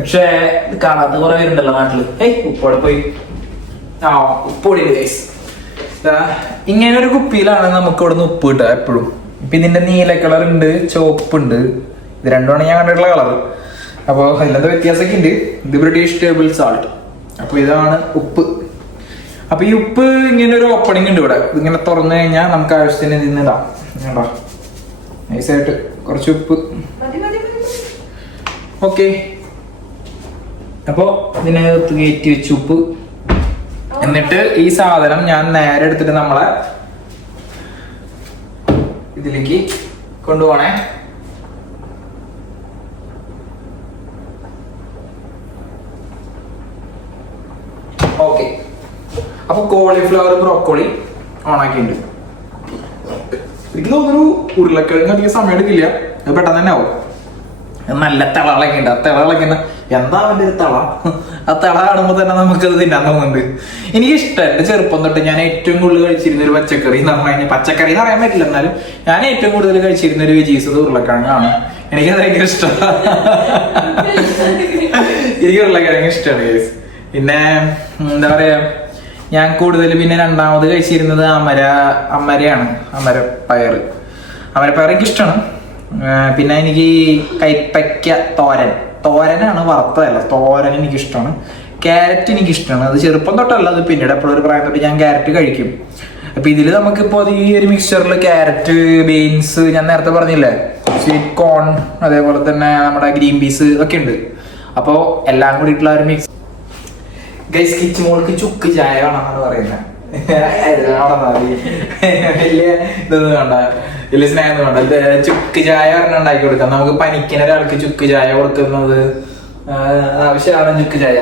പക്ഷേ കാണാത്ത കുറെ പേരുണ്ടല്ലോ നാട്ടില്. ഉപ്പോടെ പോയി ഉപ്പൊടി ഗൈസ്. ഇങ്ങനെ ഒരു കുപ്പിയിലാണ് നമുക്ക് ഇവിടെ നിന്ന് ഉപ്പ് കിട്ടുക എപ്പോഴും. ഇപ്പൊ ഇതിന്റെ നീല കളർ ഉണ്ട്, ചുവപ്പുണ്ട്. ഇത് രണ്ടുമാണ് ഞാൻ കണ്ടിട്ടുള്ള കളർ. അപ്പോൾ അതിലെന്താ വ്യത്യാസമൊക്കെ ഉണ്ട്. ഇത് ബ്രിട്ടീഷ് ടേബിൾ സാൾട്ട്. അപ്പൊ ഇതാണ് ഉപ്പ്. അപ്പൊ ഈ ഉപ്പ് ഇങ്ങനെ ഒരു ഓപ്പണിംഗ് ഉണ്ട് ഇവിടെ. ഇതിങ്ങനെ തുറന്നു കഴിഞ്ഞാൽ നമുക്ക് ആവശ്യത്തിന് നിന്നിടാം. കണ്ടോ, നൈസായിട്ട് കുറച്ച് ഉപ്പ്. ഓക്കെ, അപ്പോ ഇതിനകത്ത് കയറ്റി വെച്ച് ഉപ്പ്. എന്നിട്ട് ഈ സാധനം ഞാൻ നേരെ എടുത്തിട്ട് നമ്മളെ ഇതിലേക്ക് കൊണ്ടുപോണേ. ഓക്കെ, അപ്പൊ കോളിഫ്ലവർ ബ്രോക്കോളി ഓണാക്കിയിട്ടുണ്ട്. എനിക്ക് തോന്നുന്നു ഉരുളക്കിഴങ്ങ് അധികം സമയം എടുക്കില്ല, അത് പെട്ടെന്ന് തന്നെ ആവും. നല്ല തിളകളൊക്കെ ഉണ്ട്. ആ തിളകളൊക്കെ എന്താ അവന്റെ ഒരു തള. ആ തിള കാണുമ്പോൾ തന്നെ നമുക്കത് തിന്നാൻ തോന്നുന്നുണ്ട്. എനിക്കിഷ്ടം. എന്റെ ചെറുപ്പം തൊട്ട് ഞാൻ ഏറ്റവും കൂടുതൽ കഴിച്ചിരുന്ന ഒരു പച്ചക്കറി എന്ന് പറഞ്ഞു കഴിഞ്ഞാൽ, പച്ചക്കറി എന്ന് പറയാൻ പറ്റില്ല, എന്നാലും ഞാൻ ഏറ്റവും കൂടുതൽ കഴിച്ചിരുന്ന ഒരു വെജീസ് ഉരുളക്കിഴങ്ങാണ്. എനിക്കത് ഭയങ്കര ഇഷ്ടമാണ്. എനിക്ക് ഉരുളക്കിഴങ്ങ് ഇഷ്ടമാണ് ഗൈസ്. പിന്നെ എന്താ പറയാ, ഞാൻ കൂടുതൽ പിന്നെ രണ്ടാമത് കഴിച്ചിരുന്നത് അമരയാണ്. അമരപ്പയർ എനിക്ക് ഇഷ്ടമാണ്. പിന്നെ എനിക്ക് കൈപ്പയ്ക്ക തോരനാണ്, വറുത്തതല്ല. തോരൻ എനിക്ക് ഇഷ്ടമാണ്. ക്യാരറ്റ് എനിക്ക് ഇഷ്ടമാണ്. അത് ചെറുപ്പം തൊട്ടല്ല, അത് പിന്നീട് എപ്പോഴും ഒരു പ്രായം തൊട്ട് ഞാൻ ക്യാരറ്റ് കഴിക്കും. അപ്പൊ ഇതില് നമുക്കിപ്പോ ഈ ഒരു മിക്സ്ചറിൽ ക്യാരറ്റ്, ബീൻസ്, ഞാൻ നേരത്തെ പറഞ്ഞില്ലേ സ്വീറ്റ് കോൺ, അതേപോലെ തന്നെ നമ്മുടെ ഗ്രീൻ പീസ് ഒക്കെ ഉണ്ട്. അപ്പോ എല്ലാം കൂടിയിട്ടുള്ള ഒരു മിക്സ്. ഗൈസ്, കിച്ച് മോൾക്ക് ചുക്ക് ചായ വേണമെന്നാണ് പറയുന്നത്. വലിയ ഇതൊന്നും വേണ്ട, വലിയ സ്നേഹമൊന്നും വേണ്ട. ചുക്ക് ചായ പറഞ്ഞ ഉണ്ടാക്കി കൊടുക്കാം. നമുക്ക് പനിക്കുന്ന ഒരാൾക്ക് ചുക്ക് ചായ കൊടുക്കുന്നത് ആവശ്യമാണ്. ചുക്ക് ചായ,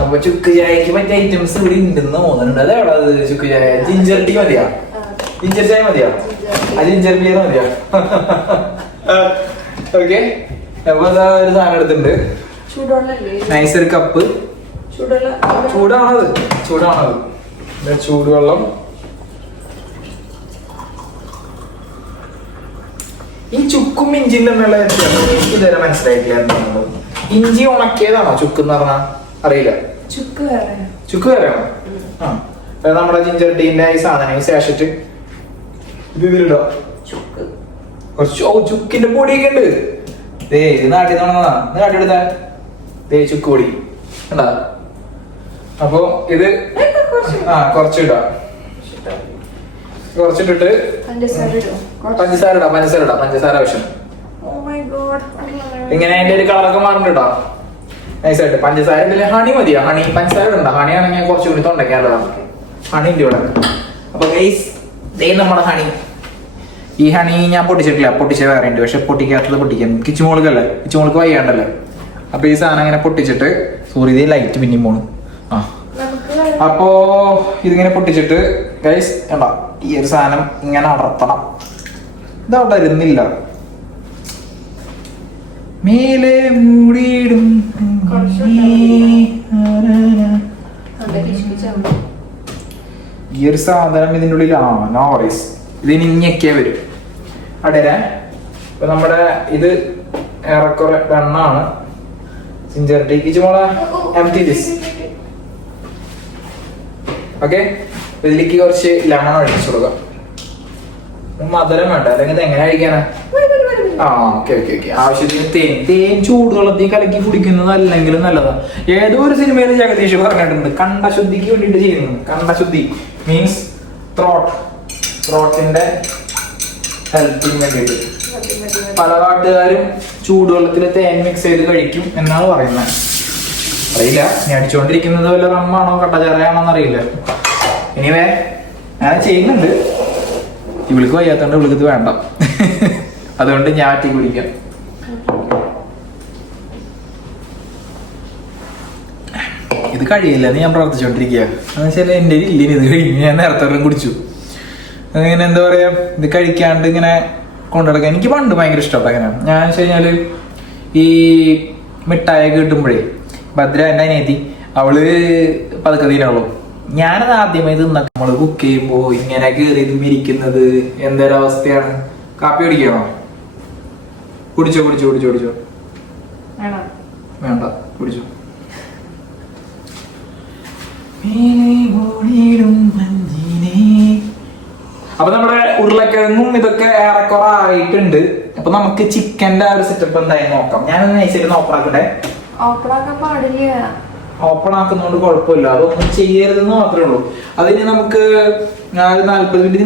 അപ്പൊ ചുക്ക് ചായക്ക് പറ്റിയ ഐറ്റംസ് ഇവിടെ ഉണ്ടെന്ന് തോന്നുന്നുണ്ട്. അതെവിടെ അത് ചുക്ക് ചായ? ജിഞ്ചർ ടീ മതിയാ? ജിഞ്ചർ ചായ മതിയാ? ആ ജിഞ്ചർ ബിയർ മതിയാ? ഓക്കെ, അപ്പൊ അതാ ഒരു സാധനം എടുത്തിട്ടുണ്ട്. നൈസ് ഒരു കപ്പ്. ചൂടാണത്. ചൂടുവെള്ളം. ഈ ചുക്കും ഇഞ്ചിയും തമ്മിലുള്ള വ്യത്യാസം എനിക്ക് ഇതുവരെ മനസ്സിലായിട്ടില്ല. ഇഞ്ചി ഉണക്കിയതാണോ ചുക്ക് എന്ന് പറഞ്ഞാ? അറിയില്ല. ചുക്ക് വേറെയാണോ? നമ്മുടെ ജിഞ്ചർ ടീന്റെ ഈ സാധനം, ഈ സാഷറ്റ് ഇത് ഇതിലിടോ. ചുക്കിന്റെ പൊടിയൊക്കെ ഉണ്ട്. ഇത് നാട്ടിൽ നിന്നാ നാട്ടിലെടുത്താ ചുക്ക് പൊടി ഉണ്ടാ. അപ്പൊ ഇത് കുറച്ചിടാം. കുറച്ചിട്ടിട്ട് പഞ്ചസാര ആവശ്യം. ഇങ്ങനെ അതിന്റെ ഒരു കളറൊക്കെ മാറുന്നുണ്ടോ നൈസായിട്ട്. പഞ്ചസാര ഹണി മതിയോ? ഹണി പഞ്ചസാര ഉണ്ടോ? ഹണി ആണെങ്കിൽ കുറച്ചുകൂടി തൊണ്ടയ്ക്കാനുള്ളതാണ്. ഹണിന്റെ ഇവിടെ. അപ്പൊ ഗൈസ്, നമ്മുടെ ഹണി. ഈ ഹണി ഞാൻ പൊട്ടിച്ചിട്ടില്ല, പൊട്ടിച്ച വേറെ ഉണ്ട്. പക്ഷെ പൊട്ടിക്കാത്തത് പൊട്ടിക്കാം. കിച്ചുമോൾക്കല്ലേ, കിച്ചുമോൾക്ക് വയ്യാണ്ടല്ലേ. അപ്പൊ ഈ സാധനം ഇങ്ങനെ പൊട്ടിച്ചിട്ട്, സോറി ഇത് ലൈറ്റ് പിന്നെയും പോണു. അപ്പോ ഇതിങ്ങനെ പൊട്ടിച്ചിട്ട് ഗൈസ് കണ്ട, ഈ ഒരു സാധനം ഇങ്ങനെ അടർത്തണം. ഇതവിടെ ഇരുന്നില്ല. മേലെ മൂടിയിടും ഈ ഒരു സാധനം ഇതിൻ്റെ ഉള്ളിൽ. നോറീസ് ഇതിന് ഇഞ്ഞൊക്കെ വരും. അടരാ. ഇപ്പൊ നമ്മുടെ ഇത് ഏറെക്കുറെ ഡണ്ണാണ്. സിഞ്ചറിലേക്ക് മോളെ എംപ്റ്റി ദിസ്. ഓക്കെ, ഇതിലേക്ക് കുറച്ച് ലെമൺ ഒഴിച്ചു കൊടുക്കാം. മധുരം വേണ്ട, അല്ലെങ്കിൽ ഇത് എങ്ങനെ കഴിക്കാനാ? ഓക്കെ. ആവശ്യത്തിന് തേൻ ചൂടുവെള്ളത്തിൽ കലക്കി കുടിക്കുന്നത് അല്ലെങ്കിലും നല്ലതാണ്. ഏതോ ഒരു സിനിമയിൽ ജഗദീഷ് പറഞ്ഞിട്ടുണ്ട്, കണ്ടശുദ്ധിക്ക് വേണ്ടിയിട്ട് ചെയ്യുന്നത്. കണ്ടശുദ്ധി മീൻസ് ത്രോട്ടിന്റെ ഹെൽത്തിന് വേണ്ടിയിട്ട് പല നാട്ടുകാരും ചൂടുവെള്ളത്തിൽ തേൻ മിക്സ് ചെയ്ത് കഴിക്കും എന്നാണ് പറയുന്നത്. അറിയില്ല, ഞാൻ അടിച്ചുകൊണ്ടിരിക്കുന്നത് വല്ല റമ്മാണോ കട്ടചാറയാണോ എന്നറിയില്ല. ഇനിവേ ഞാൻ ചെയ്യുന്നുണ്ട്. ഇവൾക്ക് വയ്യാത്തോണ്ട് ഇവൾക്ക് ഇത് വേണ്ട. അതുകൊണ്ട് ഞാൻ ടീ കുടിക്കാം. ഇത് കഴിയില്ലെന്ന് ഞാൻ പ്രവർത്തിച്ചോണ്ടിരിക്കുക. എന്നുവെച്ചാൽ എൻ്റെ ഇല്ലിന് ഇത് കഴിഞ്ഞു. ഞാൻ നേരത്തെ ഒരെണ്ണം കുടിച്ചു. അങ്ങനെ എന്താ പറയാ, ഇത് കഴിക്കാണ്ട് ഇങ്ങനെ കൊണ്ടുനടക്കാൻ എനിക്ക് പണ്ട് ഭയങ്കര ഇഷ്ടപ്പെട്ട. അങ്ങനെ ഞാൻ വെച്ച് കഴിഞ്ഞാല് ഈ മിഠായൊക്കെ കിട്ടുമ്പോഴേ, ഭദ്ര എൻ്റെ അനിയത്തി അവള് പതുക്കെ തീരുള്ളൂ. ഞാനത് ആദ്യമായി തിന്നൊക്കെ നമ്മള് കുക്ക് ചെയ്യുമ്പോ ഇങ്ങനെ കയറി ഇരിക്കുന്നത് എന്തൊരവസ്ഥയാണ്. കാപ്പി കുടിക്കണോ? കുടിച്ചോ വേണ്ട. പിടിച്ചു. അപ്പൊ നമ്മുടെ ഉരുളക്കിഴങ്ങും ഇതൊക്കെ ഏറെക്കുറെ ആയിട്ടുണ്ട്. അപ്പൊ നമുക്ക് ചിക്കന്റെ ആ ഒരു സെറ്റപ്പ് എന്തായാലും നോക്കാം. ഞാനൊന്ന് നൈസായിട്ട് ഓപ്പണാക്കട്ടെ. ഓപ്പണാക്കാൻ പാടില്ല. ഓപ്പൺ ആക്കുന്നതുകൊണ്ട് കുഴപ്പമില്ല, അതൊന്നും ചെയ്യരുതെന്ന് മാത്രമേ ഉള്ളൂ. അതിന് നമുക്ക് 40 മിനിറ്റ്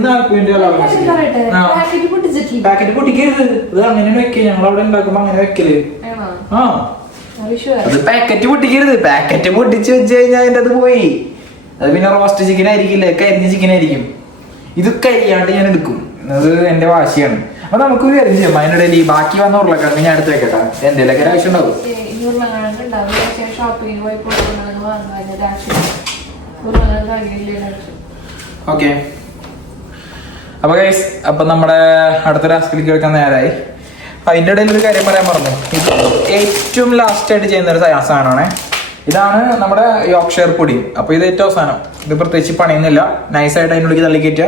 പാക്കറ്റ് പൊട്ടിക്കരുത്. ഇത് അങ്ങനെ വെക്കല്, ഞങ്ങൾ അവിടെ ഉണ്ടാക്കുമ്പോ അങ്ങനെ വെക്കല്. ആ അത് പാക്കറ്റ് പൊട്ടിക്കരുത്. പാക്കറ്റ് പൊട്ടിച്ച് വെച്ച് കഴിഞ്ഞാൽ അതിന്റെ അത് പോയി. അത് പിന്നെ റോസ്റ്റ് ചിക്കൻ ആയിരിക്കില്ല, കരിഞ്ഞ ചിക്കൻ ആയിരിക്കും. ഇത് കരിയാണ്ട് ഞാൻ എടുക്കും, അത് എന്റെ വാശിയാണ്. അപ്പൊ നമുക്ക് ഒരു കാര്യം ചെയ്യാം, അതിനിടയിൽ ഈ ബാക്കി വന്ന ഉരുളക്കിഴങ്ങ് ഞാൻ എടുത്ത് വെക്കട്ടെ. എന്തെങ്കിലുമൊക്കെ ആവശ്യം ഉണ്ടാവും. ഓക്കെ, അപ്പൊ ഗൈസ്, അപ്പൊ നമ്മുടെ അടുത്ത ടാസ്കിലേക്ക് എടുക്കാൻ നേരമായി. അതിന്റെ ഇടയിൽ ഒരു കാര്യം പറയാൻ പറഞ്ഞു. ഇത് ഏറ്റവും ലാസ്റ്റ് ആയിട്ട് ചെയ്യുന്ന ഒരു സാധനമാണ്. ഇതാണ് നമ്മുടെ യോർക്ക്ഷയർ പുഡിംഗ്. അപ്പൊ ഇത് ഏറ്റവും അവസാനം. ഇത് പ്രത്യേകിച്ച് പണിയൊന്നുമില്ല, നൈസായിട്ട് അതിനുള്ളിൽ തള്ളി കയറ്റുക.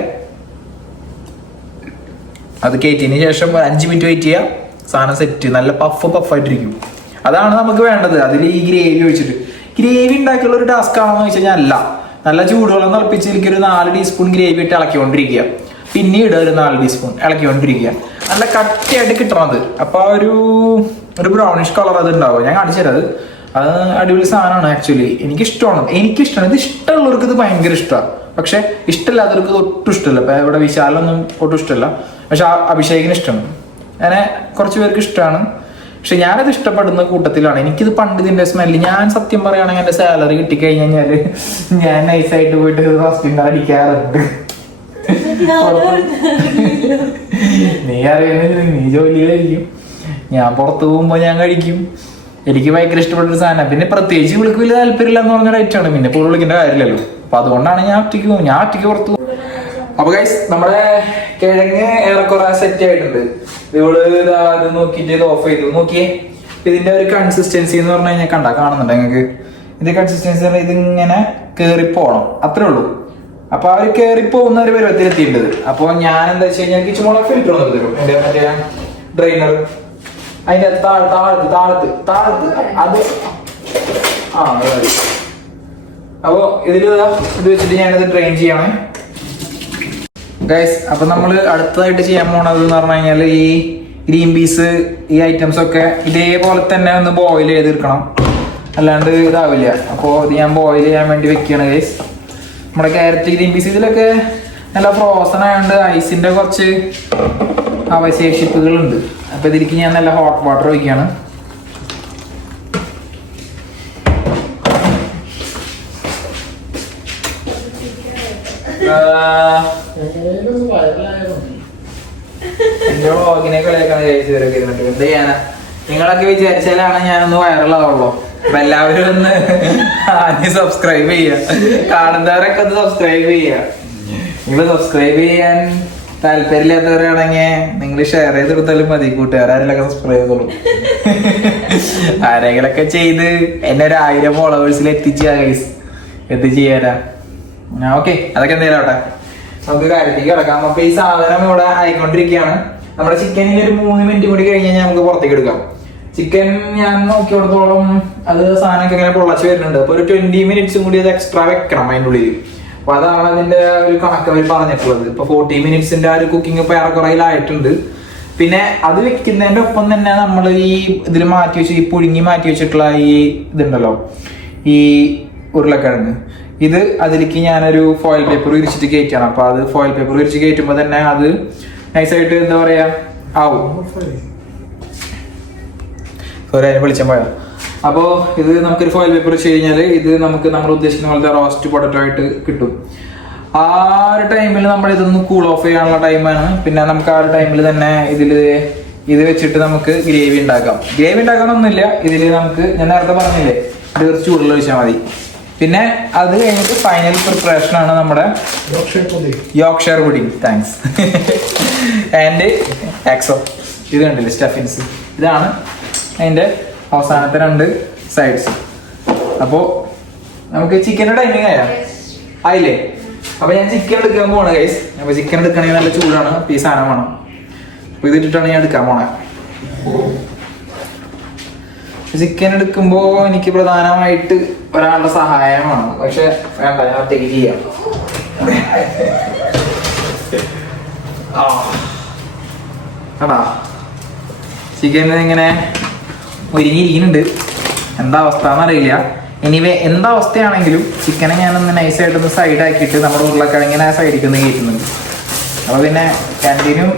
അത് കയറ്റിയതിന് ശേഷം 5 മിനിറ്റ് വെയിറ്റ് ചെയ്യുക. സാധനം സെറ്റ്, നല്ല പഫായിട്ടിരിക്കും. അതാണ് നമുക്ക് വേണ്ടത്. അതിൽ ഈ ഗ്രേവി ഒഴിച്ചിട്ട് ഗ്രേവി ഉണ്ടാക്കിയുള്ള ഒരു ടാസ്ക് ആണെന്ന് വെച്ച് കഴിഞ്ഞാൽ അല്ല. നല്ല ചൂടുവെള്ളം തിളപ്പിച്ചിലേക്ക് ഒരു 4 ടീസ്പൂൺ ഗ്രേവി ഇട്ട് ഇളക്കിക്കൊണ്ടിരിക്കുക. പിന്നീട് ഒരു 4 ടീസ്പൂൺ ഇളക്കിക്കൊണ്ടിരിക്കുക. നല്ല കട്ടിയായിട്ട് കിട്ടണത്. അപ്പൊ ഒരു ബ്രൗണിഷ് കളർ അത് ഉണ്ടാവും. ഞാൻ കാണിച്ചു തരാം. അത് അടിപൊളി സാധനമാണ്. ആക്ച്വലി എനിക്കിഷ്ടമാണ്. ഇത് ഇഷ്ടമുള്ളവർക്ക് ഇത് ഭയങ്കര ഇഷ്ടമാണ്. പക്ഷെ ഇഷ്ടമില്ലാത്തവർക്ക് ഇത് ഒട്ടും ഇഷ്ടമല്ല. ഇപ്പൊ ഇവിടെ വിശാലൊന്നും ഒട്ടും ഇഷ്ടമല്ല, പക്ഷെ അഭിഷേകിന് ഇഷ്ടമാണ്. അങ്ങനെ കുറച്ച് പേർക്ക് ഇഷ്ടമാണ്. പക്ഷെ ഞാനത് ഇഷ്ടപ്പെടുന്ന കൂട്ടത്തിലാണ്. എനിക്കിത് പണ്ട് ഇതിന്റെ സ്മെല്ല്, ഞാൻ സത്യം പറയുകയാണെങ്കിൽ എന്റെ സാലറി കിട്ടിക്കഴിഞ്ഞാല് ഞാൻ നൈസായിട്ട് പോയിട്ട് ഹോസ്പിറ്റലിൽ അടിക്കാറുണ്ട്. നീ അറിയുന്നത്, നീ ജോലിയിലായിരിക്കും, ഞാൻ പുറത്തു പോകുമ്പോ ഞാൻ കഴിക്കും. എനിക്ക് ഭയങ്കര ഇഷ്ടപ്പെട്ടൊരു സാധനം. പിന്നെ പ്രത്യേകിച്ച് വിളിക്ക് വലിയ താല്പര്യമില്ല എന്ന് പറഞ്ഞ റേറ്റാണ്. പിന്നെ ഇപ്പോൾ വിളിക്കേണ്ട കാര്യമില്ലല്ലോ. അപ്പൊ അതുകൊണ്ടാണ് ഞാൻ ഒറ്റയ്ക്ക് പുറത്തു പോകും. അപ്പൊ ഗൈസ്, നമ്മുടെ കിഴങ്ങ് ഏറെക്കുറെ സെറ്റ് ആയിട്ടുണ്ട്. ഇവള് ഇത് നോക്കിയിട്ട് ഇത് ഓഫ് ചെയ്തു. നോക്കിയേ, ഇതിന്റെ ഒരു കൺസിസ്റ്റൻസി എന്ന് പറഞ്ഞു കഴിഞ്ഞാൽ കാണുന്നുണ്ട് നിങ്ങൾക്ക്? ഇത് കൺസിസ്റ്റൻസി പറഞ്ഞാൽ ഇതിങ്ങനെ കേറിപ്പോണം, അത്രേ ഉള്ളൂ. അപ്പൊ അവർ കേറിപ്പോകുന്ന ഒരു പരുവത്തിലെത്തിയിട്ടുണ്ട്. അപ്പൊ ഞാൻ എന്താ വെച്ച് കഴിഞ്ഞാൽ എനിക്ക് ചുമ്മാ ഫിൽറ്റർ ഒന്ന് തരും. എന്റെ മറ്റേ ഡ്രെയിനർ, അതിന്റെ താഴത്ത് അത് അപ്പൊ ഇത് വെച്ചിട്ട് ഞാനിത് ഡ്രെയിൻ ചെയ്യണേ ഗൈസ്. അപ്പൊ നമ്മള് അടുത്തതായിട്ട് ചെയ്യാൻ പോണത് എന്ന് പറഞ്ഞു കഴിഞ്ഞാൽ ഈ ഗ്രീൻ പീസ്, ഈ ഐറ്റംസ് ഒക്കെ ഇതേപോലെ തന്നെ ഒന്ന് ബോയിൽ ചെയ്തെടുക്കണം, അല്ലാണ്ട് ഇതാവില്ല. അപ്പോൾ ഇത് ഞാൻ ബോയിൽ ചെയ്യാൻ വേണ്ടി വെക്കുകയാണ് ഗൈസ്. നമ്മുടെ ക്യാരറ്റ്, ഗ്രീൻ പീസ് ഇതിലൊക്കെ നല്ല ഫ്രോസൺ ആയതുകൊണ്ട് ഐസിന്റെ കുറച്ച് അവശേഷിപ്പുകളുണ്ട്. അപ്പൊ ഇതിലേക്ക് ഞാൻ നല്ല ഹോട്ട് വാട്ടർ ഒഴിക്കുകയാണ്. എന്റെ വ്ളോഗിനെ കളിയാക്കാൻ വിചാരിച്ചവരൊക്കെ ഇരുന്നിട്ട് എന്ത് ചെയ്യാനാ? നിങ്ങളൊക്കെ വിചാരിച്ചാലാണ് ഞാനൊന്ന് വൈറലാവുള്ളൂ. അപ്പൊ എല്ലാവരും ഒന്ന് ആദ്യം സബ്സ്ക്രൈബ് ചെയ്യുക. കാണുന്നവരൊക്കെ ഒന്ന് സബ്സ്ക്രൈബ് ചെയ്യുക. നിങ്ങൾ സബ്സ്ക്രൈബ് ചെയ്യാൻ താല്പര്യമില്ലാത്തവരാണെങ്കിൽ നിങ്ങൾ ഷെയർ ചെയ്ത് കൊടുത്താലും മതി. കൂട്ടുകാരെല്ലാം സബ്സ്ക്രൈബ് ചെയ്തോളൂ. ആരെങ്കിലൊക്കെ ചെയ്ത് എന്നെ ഒരു 1000 ഫോളോവേഴ്സിൽ എത്തിച്ചേരാ. ഓക്കെ, അതൊക്കെ എന്തായാലും ആവട്ടെ. നമുക്ക് കാര്യത്തിലേക്ക് കിടക്കാം. അപ്പൊ ഈ സാധനം ഇവിടെ ആയിക്കൊണ്ടിരിക്കുകയാണ്. നമ്മുടെ ചിക്കനിൽ ഒരു 3 മിനിറ്റ് കൂടി കഴിഞ്ഞാൽ നമുക്ക് പുറത്തേക്ക് എടുക്കാം. ചിക്കൻ ഞാൻ നോക്കിയോടത്തോളം അത് സാധനമൊക്കെ ഇങ്ങനെ പൊള്ളച്ച് വരുന്നുണ്ട്. അപ്പൊ ഒരു 20 മിനിറ്റ്സും കൂടി അത് എക്സ്ട്രാ വെക്കണം അതിൻ്റെ ഉള്ളിൽ. അപ്പൊ അതാണ് അതിന്റെ ഒരു കണക്ക് അവർ പറഞ്ഞിട്ടുള്ളത്. ഇപ്പൊ 40 മിനിറ്റ്സിന്റെ ആ ഒരു കുക്കിംഗ് ഇപ്പൊ ഏറെക്കുറയിലായിട്ടുണ്ട്. പിന്നെ അത് വെക്കുന്നതിന്റെ ഒപ്പം തന്നെ നമ്മൾ ഈ ഇതിൽ മാറ്റി വെച്ച്, ഈ പുഴുങ്ങി മാറ്റി വെച്ചിട്ടുള്ള ഈ ഇതുണ്ടല്ലോ, ഈ ഉരുളക്കിഴങ്ങ്, ഇത് അതിലേക്ക് ഞാനൊരു ഫോയിൽ പേപ്പർ വിരിച്ചിട്ട് കയറ്റാണ്. അപ്പൊ അത് ഫോയിൽ പേപ്പർ വിരിച്ച് കയറ്റുമ്പോൾ തന്നെ അത് നൈസായിട്ട് എന്താ പറയാ ആവും. സോറി, അതിനെ വിളിച്ചാൽ പോയാ. അപ്പോൾ ഇത് നമുക്കൊരു ഫോയിൽ പേപ്പർ വെച്ച് കഴിഞ്ഞാൽ ഇത് നമുക്ക് നമ്മൾ ഉദ്ദേശിക്കുന്ന പോലത്തെ റോസ്റ്റ് പൊട്ടറ്റോ ആയിട്ട് കിട്ടും. ആ ഒരു ടൈമിൽ നമ്മൾ ഇതൊന്ന് കൂൾ ഓഫ് ചെയ്യാനുള്ള ടൈമാണ്. പിന്നെ നമുക്ക് ആ ഒരു ടൈമിൽ തന്നെ ഇത് വെച്ചിട്ട് നമുക്ക് ഗ്രേവി ഉണ്ടാക്കാം. ഗ്രേവി ഉണ്ടാക്കാനൊന്നുമില്ല, ഇതിൽ നമുക്ക് ഞാൻ നേരത്തെ പറഞ്ഞില്ലേ, ഇത് കുറച്ച് ചൂടുള്ള ഒഴിച്ചാൽ മതി. പിന്നെ അത് കഴിഞ്ഞിട്ട് ഫൈനൽ പ്രിപ്പറേഷൻ ആണ് നമ്മുടെ Yorkshire pudding. Thanks. And hacksaw, ഇത് കണ്ടില്ലേ സ്റ്റഫിൻസ്, ഇതാണ് അതിന്റെ അവസാനത്തെ 2 സൈഡ്സ്. അപ്പോ നമുക്ക് ചിക്കൻ്റെ ടൈമിങ് ആയില്ലേ? അപ്പൊ ഞാൻ ചിക്കൻ എടുക്കാൻ പോണ ഗൈസ്. അപ്പൊ ചിക്കൻ എടുക്കണമെങ്കിൽ നല്ല ചൂടാണ്, ഈ സാധനം വേണം. അപ്പൊ ഇതിട്ടിട്ടാണ് ഞാൻ എടുക്കാൻ പോണേ. ചിക്കൻ എടുക്കുമ്പോൾ എനിക്ക് പ്രധാനമായിട്ട് ഒരാളുടെ സഹായമാണ്. പക്ഷെ വേണ്ട, ഞാൻ ഒറ്റയ്ക്ക് ചെയ്യാം. എടാ ചിക്കൻ ഇങ്ങനെ ഒരുങ്ങിയിരിക്കുന്നുണ്ട്. എന്താ അവസ്ഥ എന്നറിയില്ല. എനിവേ എന്താ അവസ്ഥയാണെങ്കിലും ചിക്കനെ ഞാനൊന്ന് നൈസായിട്ടൊന്ന് സൈഡാക്കിയിട്ട് നമ്മുടെ ഉരുളക്കിഴങ്ങിനെ സൈഡിലേക്ക് ഒന്ന് കയറ്റുന്നുണ്ട്. അപ്പോൾ പിന്നെ ക്യാൻറ്റീനും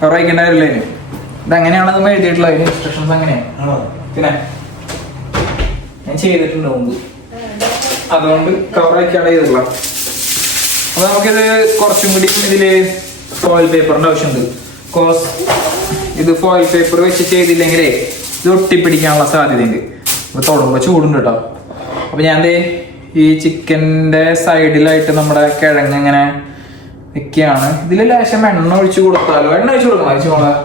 കവർ വയ്ക്കേണ്ടവരില്ലേ? ഇതെങ്ങനെയാണെന്ന് എഴുതിയിട്ടുള്ളത്, അതിന് ഇൻസ്ട്രക്ഷൻസ് അങ്ങനെയാണ്. പിന്നെ ഞാൻ ചെയ്തിട്ടുണ്ട് മുമ്പ്, അതുകൊണ്ട് കവർ വയ്ക്കാണ്ട് ചെയ്തിട്ടുള്ള. അപ്പൊ നമുക്കിത് കുറച്ചും കൂടി ഇതില് ഫോയിൽ പേപ്പറിന്റെ ആവശ്യമുണ്ട്. ബിക്കോസ് ഇത് ഫോയിൽ പേപ്പർ വെച്ച് ചെയ്തില്ലെങ്കിലേ ഇത് ഒട്ടിപ്പിടിക്കാനുള്ള സാധ്യതയുണ്ട്. അപ്പൊ തൊടുമ്പോ ചൂടുണ്ട് കേട്ടോ. അപ്പൊ ഞാൻ ഈ ചിക്കൻ്റെ സൈഡിലായിട്ട് നമ്മുടെ കിഴങ്ങ് ഇങ്ങനെ വെക്കുകയാണ്. ഇതിൽ ലേശം എണ്ണ ഒഴിച്ചു കൊടുത്താലോ? എണ്ണ ഒഴിച്ചു കൊടുക്കണം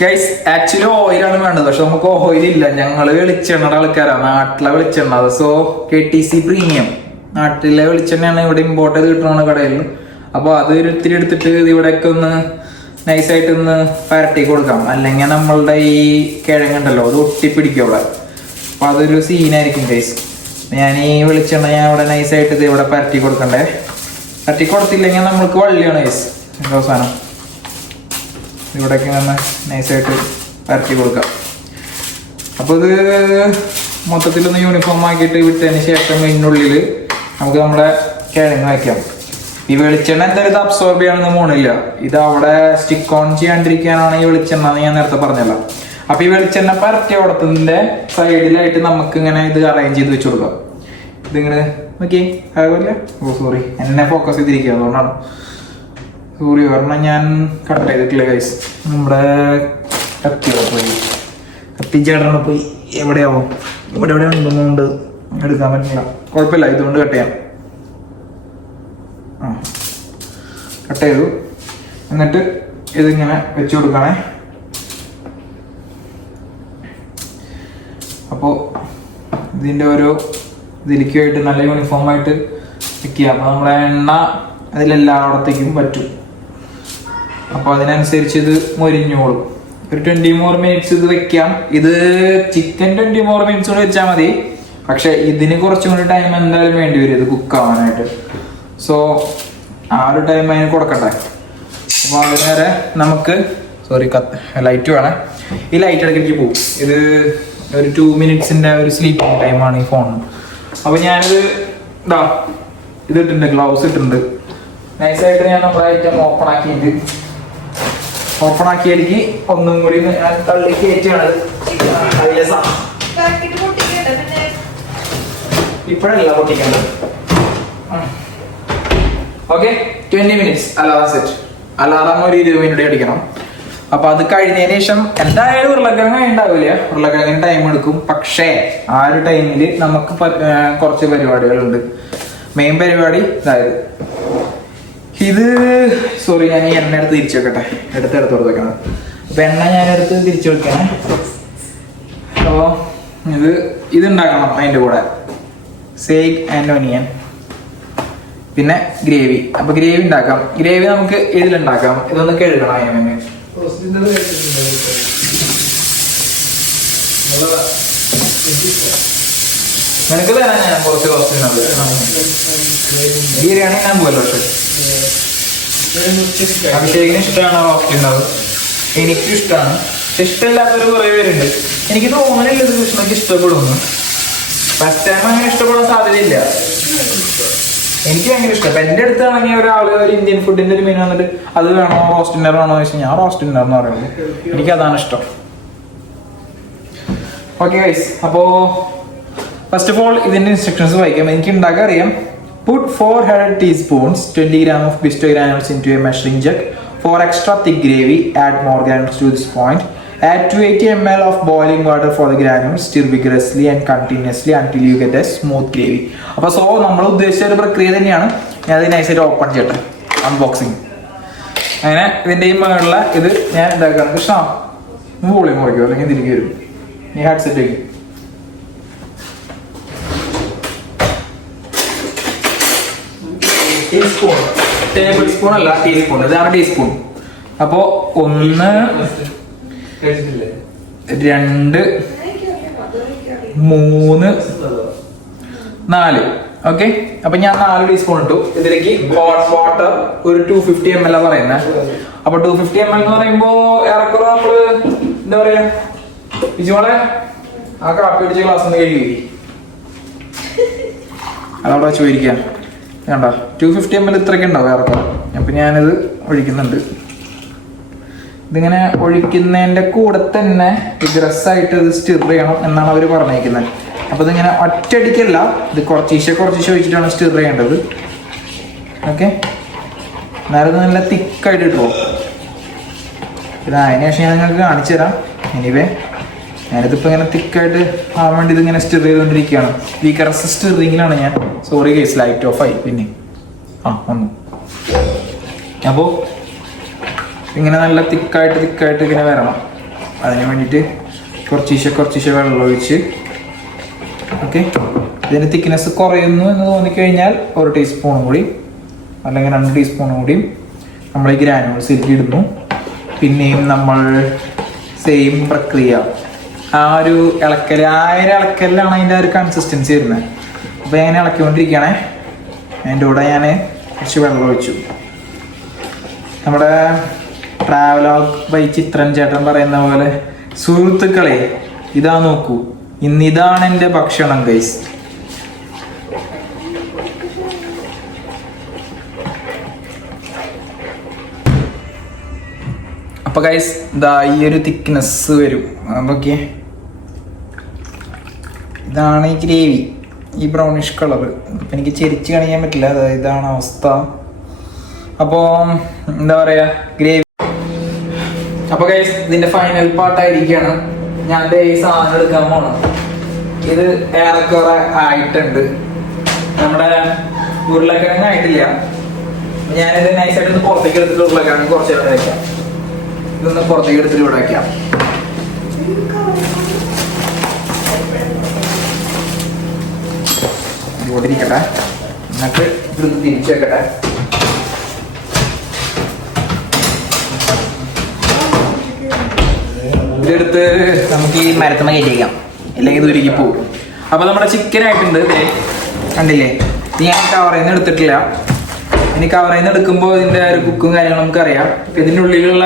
ഗൈസ്. ആക്ച്വലി ഓയിലാണ് വേണ്ടത്, പക്ഷെ നമുക്ക് ഓയിൽ ഇല്ല. ഞങ്ങള് വെളിച്ചെണ്ണയുടെ ആൾക്കാരാണ്, നാട്ടിലെ വെളിച്ചെണ്ണ. സോ KTC പ്രീമിയം നാട്ടിലെ വെളിച്ചെണ്ണയാണ് ഇവിടെ ഇമ്പോർട്ട് ചെയ്ത് കിട്ടണ കടയിൽ. അപ്പോൾ അത് ഇത്തിരി എടുത്തിട്ട് ഇവിടെയൊക്കെ ഒന്ന് നൈസായിട്ട് ഒന്ന് പരട്ടി കൊടുക്കാം. അല്ലെങ്കിൽ നമ്മളുടെ ഈ കിഴങ്ങുണ്ടല്ലോ അത് ഒട്ടിപ്പിടിക്കും അവിടെ. അപ്പൊ അതൊരു സീനായിരിക്കും ഗൈസ്. ഞാൻ ഈ വെളിച്ചെണ്ണ ഞാൻ ഇവിടെ നൈസായിട്ട് ഇത് ഇവിടെ പരട്ടി കൊടുക്കണ്ടേ. പരട്ടി കൊടുത്തില്ലെങ്കിൽ നമ്മൾക്ക് വള്ളിയാണ് ഗൈസ്. അവസാനം ഇവിടേക്ക് നമ്മൾ നൈസായിട്ട് പരത്തി കൊടുക്കാം. അപ്പോൾ ഇത് മൊത്തത്തിലൊന്ന് യൂണിഫോം ആക്കിയിട്ട് വിട്ടതിന് ശേഷം ഇതിനുള്ളിൽ നമുക്ക് നമ്മുടെ കിഴങ്ങ് വയ്ക്കാം. ഈ വെളിച്ചെണ്ണ എന്തായാലും ഇത് അബ്സോർബ് ചെയ്യാനൊന്നും പോണില്ല. ഇത് അവിടെ സ്റ്റിക്ക് ഓൺ ചെയ്യാണ്ടിരിക്കാനാണ് ഈ വെളിച്ചെണ്ണ എന്ന് ഞാൻ നേരത്തെ പറഞ്ഞല്ലോ. അപ്പൊ ഈ വെളിച്ചെണ്ണ പരത്തിയ ഓടത്തിന്റെ സൈഡിലായിട്ട് നമുക്ക് ഇങ്ങനെ ഇത് അറേഞ്ച് ചെയ്ത് വെച്ച് കൊടുക്കാം. ഇതിങ്ങനെ നോക്കി അതുപോലെ. ഓ സോറി, എന്നെ ഫോക്കസ് ചെയ്തിരിക്കുക, അതുകൊണ്ടാണ്. സോറി കാരണം ഞാൻ കട്ട് ചെയ്തിട്ടില്ല ഗൈസ്. നമ്മുടെ കത്തിയോടെ പോയി, കത്തിച്ചേട്ടനെ പോയി എവിടെയാവും, ഇവിടെ എവിടെ ഉണ്ടെന്നുകൊണ്ട് എടുക്കാൻ പറ്റില്ല. കുഴപ്പമില്ല, ഇതുകൊണ്ട് കട്ട് ചെയ്യാം. കട്ട് ചെയ്തു. എന്നിട്ട് ഇതിങ്ങനെ വെച്ച് കൊടുക്കണേ. അപ്പോൾ ഇതിൻ്റെ ഓരോ ഇതിലേക്കുമായിട്ട് നല്ല യൂണിഫോമായിട്ട് വെക്കുക. അപ്പോൾ നമ്മുടെ എണ്ണ അതിലെല്ലായിടത്തേക്കും പറ്റും. അപ്പോൾ അതിനനുസരിച്ച് ഇത് മൊരിഞ്ഞോളും. ഒരു 20 more minutes ഇത് വെക്കാം. ഇത് ചിക്കൻ 20 more minutes കൂടെ വെച്ചാൽ മതി. പക്ഷെ ഇതിന് കുറച്ചും കൂടി ടൈം എന്തായാലും വേണ്ടി വരും ഇത് കുക്കാവാനായിട്ട്. സോ ആ ഒരു ടൈം അതിന് കൊടുക്കട്ടെ. അപ്പോൾ അതിന് വരെ നമുക്ക് ലൈറ്റ് വേണം. ഈ ലൈറ്റ് ഇടയ്ക്ക് പോകും. ഇത് ഒരു 2 minutes ഒരു സ്ലീപ്പിംഗ് ടൈമാണ് ഈ ഫോണിന്. അപ്പോൾ ഞാനിത് ഇത് ഇട്ടിട്ടുണ്ട്, ഗ്ലൗസ് ഇട്ടിട്ടുണ്ട്. നൈസായിട്ട് ഞാൻ നമ്മുടെ ഐറ്റം ഓപ്പൺ ആക്കിയതിലേക്ക് ഒന്നും കൂടി ഞാൻ തള്ളി കയറ്റിയാണ്. ഇപ്പോഴല്ല പൊട്ടിക്കേണ്ടത്. Okay, 20 minutes alarm set. Alarm ഒരു 20 minute അടിക്കണം. അപ്പൊ അത് കഴിഞ്ഞതിന് ശേഷം എന്തായാലും ഉരുളക്കിഴങ്ങ് ഉണ്ടാവില്ല, ഉരുളക്കിഴങ്ങിന് ടൈം എടുക്കും. പക്ഷേ ആ ഒരു ടൈമിൽ നമുക്ക് കുറച്ച് പരിപാടികളുണ്ട്. മെയിൻ പരിപാടി അതായത് ഇത് സോറി, ഞാൻ ഈ എണ്ണ എടുത്ത് തിരിച്ചു വെക്കട്ടെ. എടുത്ത് വെക്കണം. അപ്പൊ എണ്ണ ഞാനെടുത്ത് തിരിച്ചു വെക്കണം. അപ്പോൾ ഇത് ഉണ്ടാക്കണം. അതിൻ്റെ കൂടെ സേഗ് ആൻഡ് ഒനിയൻ, പിന്നെ ഗ്രേവി. അപ്പൊ ഗ്രേവി ഉണ്ടാക്കാം. ഗ്രേവി നമുക്ക് ഇതിലുണ്ടാക്കാം. ഇതൊന്ന് കഴുകണം. അതിനെ നിനക്ക് തരാൻ ഞാൻ കുറച്ച് ബിരിയാണി ഞാൻ പോയല്ലോ. പക്ഷെ അഭിഷേകിന് ഇഷ്ടമാണ് റോസ്റ്റ് ഉണ്ടാവും. എനിക്കും ഇഷ്ടമാണ്. ഇഷ്ടമില്ലാത്തൊരു കുറേ പേരുണ്ട്. എനിക്ക് തോന്നുന്നില്ല ഇത് കൃഷ്ണക്ക് ഇഷ്ടപ്പെടുന്നു. ഫസ്റ്റ് ടൈം അങ്ങനെ ഇഷ്ടപ്പെടാൻ സാധ്യതയില്ല. എനിക്ക് ഭയങ്കര ഇഷ്ടം. അപ്പൊ എന്റെ അടുത്താണെങ്കിൽ ഒരാള് ഒരു ഇന്ത്യൻ ഫുഡിന്റെ ഒരു മെനു വന്നിട്ട് അത് വേണോ റോസ്റ്റ് ഡിന്നർ വേണോ എന്ന് വെച്ചാൽ ഞാൻ റോസ്റ്റ് ഡിന്നർ എന്ന് പറയുന്നത്. എനിക്ക് അതാണ് ഇഷ്ടം. ഓക്കെ ഗൈസ്, അപ്പോ ഫസ്റ്റ് ഓഫ് ഓൾ ഇതിന്റെ ഇൻസ്ട്രക്ഷൻസ് വായിക്കാം. എനിക്ക് ഉണ്ടാക്കാൻ അറിയാം. Put 400 teaspoons, 20 grams of pesto granules into a measuring jug. For extra thick gravy, add more granules to this point. Add 280 ml of boiling water for the granules. Stir vigorously and continuously until you get a smooth gravy. അപ്പോൾ so നമ്മൾ ഉദ്ദേശിച്ച ഒരു പ്രക്രിയ തന്നെയാണ്. ഞാൻ അത് നൈസായിട്ട് open ചെയ്യട്ടെ. അൺബോക്സിങ്. അങ്ങനെ ഇതിൻ്റെ ഈ മുകളിലുള്ള ഇത് ഞാൻ ഇതാക്കാണ്. കൃഷ്ണ വോളിയം കുറയ്ക്കും, അല്ലെങ്കിൽ തിരികെ വരും. ഈ ഹാഡ്സെറ്റ് വയ്ക്കും. ടീസ്പൂൺ, ടേബിൾ സ്പൂൺ അല്ല, ടീസ്പൂൺ. ഇതാണ് ടീസ്പൂൺ. അപ്പോ 1 2 3 4. ഓക്കെ, അപ്പൊ ഞാൻ 4 ടീസ്പൂൺ ഇട്ടു. ഇതിലേക്ക് ഹോട്ട് വാട്ടർ ഒരു 250 ml പറയുന്നത്. അപ്പൊ 250 ml എന്ന് പറയുമ്പോ ഏറെക്കുറെ നമ്മള് എന്താ പറയാ, ഇജോളെ ആ കാപ്പി അടിച്ച ഗ്ലാസ് ഒന്ന് കഴുകി അതവിടെ വെച്ച് പോയിരിക്കാം. വേണ്ട, 250 ml ഇത്രയൊക്കെ ഉണ്ടാവും ഏറെക്കുറെ. അപ്പൊ ഞാനിത് ഒഴിക്കുന്നുണ്ട്. ഇതിങ്ങനെ ഒഴിക്കുന്നതിന്റെ കൂടെ തന്നെ വിഗ്രസായിട്ട് ഇത് സ്റ്റിർ ചെയ്യണം എന്നാണ് അവർ പറഞ്ഞേക്കുന്നത്. അപ്പൊ ഇതിങ്ങനെ ഒറ്റയടിക്കല്ല, ഇത് കുറച്ചീശെ ഒഴിച്ചിട്ടാണ് സ്റ്റിർ ചെയ്യേണ്ടത്. ഓക്കെ, എന്നാലും നല്ല തിക്കായിട്ട് ഇട്ടോ. ഇത് അതിന് ശേഷം ഞാൻ നിങ്ങൾക്ക് കാണിച്ചു തരാം. എനിവേ ഞാനിതിപ്പോൾ ഇങ്ങനെ തിക്കായിട്ട് ആവാൻ വേണ്ടി ഇതിങ്ങനെ സ്റ്റിർ ചെയ്തുകൊണ്ടിരിക്കുകയാണ്. വിഗ്രസ് സ്റ്റിറിങ്ങിലാണ് ഞാൻ. സോറി ഗൈസ്, ലൈറ്റ് ഓഫ് ആയി. പിന്നെ വന്നു. അപ്പോൾ ഇങ്ങനെ നല്ല തിക്കായിട്ട് ഇങ്ങനെ വരണം. അതിന് വേണ്ടിയിട്ട് കുറച്ചീശെ വെള്ളം ഒഴിച്ച്. ഓക്കെ, ഇതിന് തിക്നെസ് കുറയുന്നു എന്ന് തോന്നിക്കഴിഞ്ഞാൽ 1 ടീസ്പൂണും കൂടി അല്ലെങ്കിൽ 2 ടീസ്പൂണും കൂടി നമ്മൾ ഈ ഗ്രാനുവൽസിലേക്ക് ഇടുന്നു. പിന്നെയും നമ്മൾ സെയിം പ്രക്രിയ, ആ ഒരു ഇളക്കലാണ് അതിൻ്റെ ഒരു കൺസിസ്റ്റൻസി വരുന്നത്. അപ്പോൾ ഞാൻ ഇളക്കിക്കൊണ്ടിരിക്കുകയാണേ. അതിൻ്റെ കൂടെ ഞാൻ കുറച്ച് വെള്ളം ഒഴിച്ചു. നമ്മുടെ ട്രാവലോഗ് ബൈ ചിത്രൻ ചേട്ടൻ പറയുന്ന പോലെ, സുഹൃത്തുക്കളെ ഇതാ നോക്കൂ, ഇന്നിതാണ് എൻ്റെ ഭക്ഷണം ഗൈസ്. അപ്പൊ ഗൈസ് ഇതാ ഈ ഒരു തിക്നെസ് വരും. അതൊക്കെ ഇതാണ് ഈ ഗ്രേവി, ഈ ബ്രൗണിഷ് കളർ. ഇപ്പം എനിക്ക് ചെരിച്ച് കാണിക്കാൻ പറ്റില്ല, ഇതാണ് അവസ്ഥ. അപ്പോൾ എന്താ പറയാ, ഗ്രേവി. അപ്പൊ ഗൈസ് ഇതിന്റെ ഫൈനൽ പാർട്ടായിരിക്കുകയാണ്. ഞാൻ ഈ സാധനം എടുക്കാൻ പോണം. ഇത് ഏറെക്കുറെ ആയിട്ടുണ്ട്. നമ്മുടെ ഉരുളക്കിഴങ്ങ് ആയിട്ടില്ല. ഞാനിത് നൈസായിട്ട് പുറത്തേക്ക് എടുത്തിട്ട് ഉരുളക്കിഴങ്ങ് കുറച്ച് നേരം വയ്ക്കാം. ഇതൊന്ന് പുറത്തേക്ക് എടുത്തിട്ട് ഇവിടെ വയ്ക്കാം. ഇവിടെ ഇരിക്കട്ടെ. എന്നിട്ട് ഇതൊന്ന് തിരിച്ചു വെക്കട്ടെ. ഇതെടുത്ത് നമുക്ക് ഈ മരത്തമ്മ കയറ്റിക്കാം, അല്ലെങ്കിൽ ഇത് ഒരുക്കി പോകും. അപ്പൊ നമ്മുടെ ചിക്കൻ ആയിട്ടുണ്ട്. കണ്ടില്ലേ, ഇത് ഞാൻ കവറിൽ നിന്ന് എടുത്തിട്ടില്ല. ഇനി കവറിൽ നിന്ന് എടുക്കുമ്പോൾ ഇതിന്റെ ഒരു കുക്കും കാര്യങ്ങളും നമുക്ക് അറിയാം. ഇതിന്റെ ഉള്ളിലുള്ള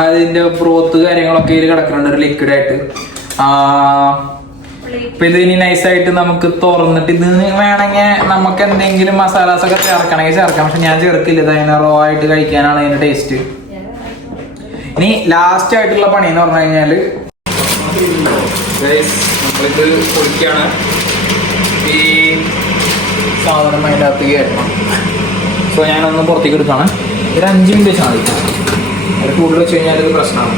അതിന്റെ ബ്രോത്ത് കാര്യങ്ങളൊക്കെ ഇതിൽ കിടക്കുന്നുണ്ട്, ഒരു ലിക്വിഡ് ആയിട്ട്. അപ്പൊ ഇത് ഇനി നൈസായിട്ട് നമുക്ക് തുറന്നിട്ട് ഇത് വേണമെങ്കിൽ നമുക്ക് എന്തെങ്കിലും മസാലാസ് ഒക്കെ ചേർക്കണമെങ്കിൽ ചേർക്കാം. പക്ഷെ ഞാൻ ചേർക്കില്ല, ഇത് അതിനെ റോ ആയിട്ട് കഴിക്കാനാണ് അതിന്റെ ടേസ്റ്റ്. ഇനി ലാസ്റ്റ് ആയിട്ടുള്ള പണി എന്ന് പറഞ്ഞു കഴിഞ്ഞാല് നമ്മളിത് പൊടിക്കാണ്. ഈ സാധനം അതിൻ്റെ അകത്ത് കയറ്റണം. സോ ഞാനൊന്ന് പുറത്തേക്ക് എടുക്കുകയാണ്. ഒരു 5 മിനിറ്റ് വെച്ചാൽ മതി. അത് കൂടുതൽ വെച്ച് കഴിഞ്ഞാൽ ഇത് പ്രശ്നമാണ്.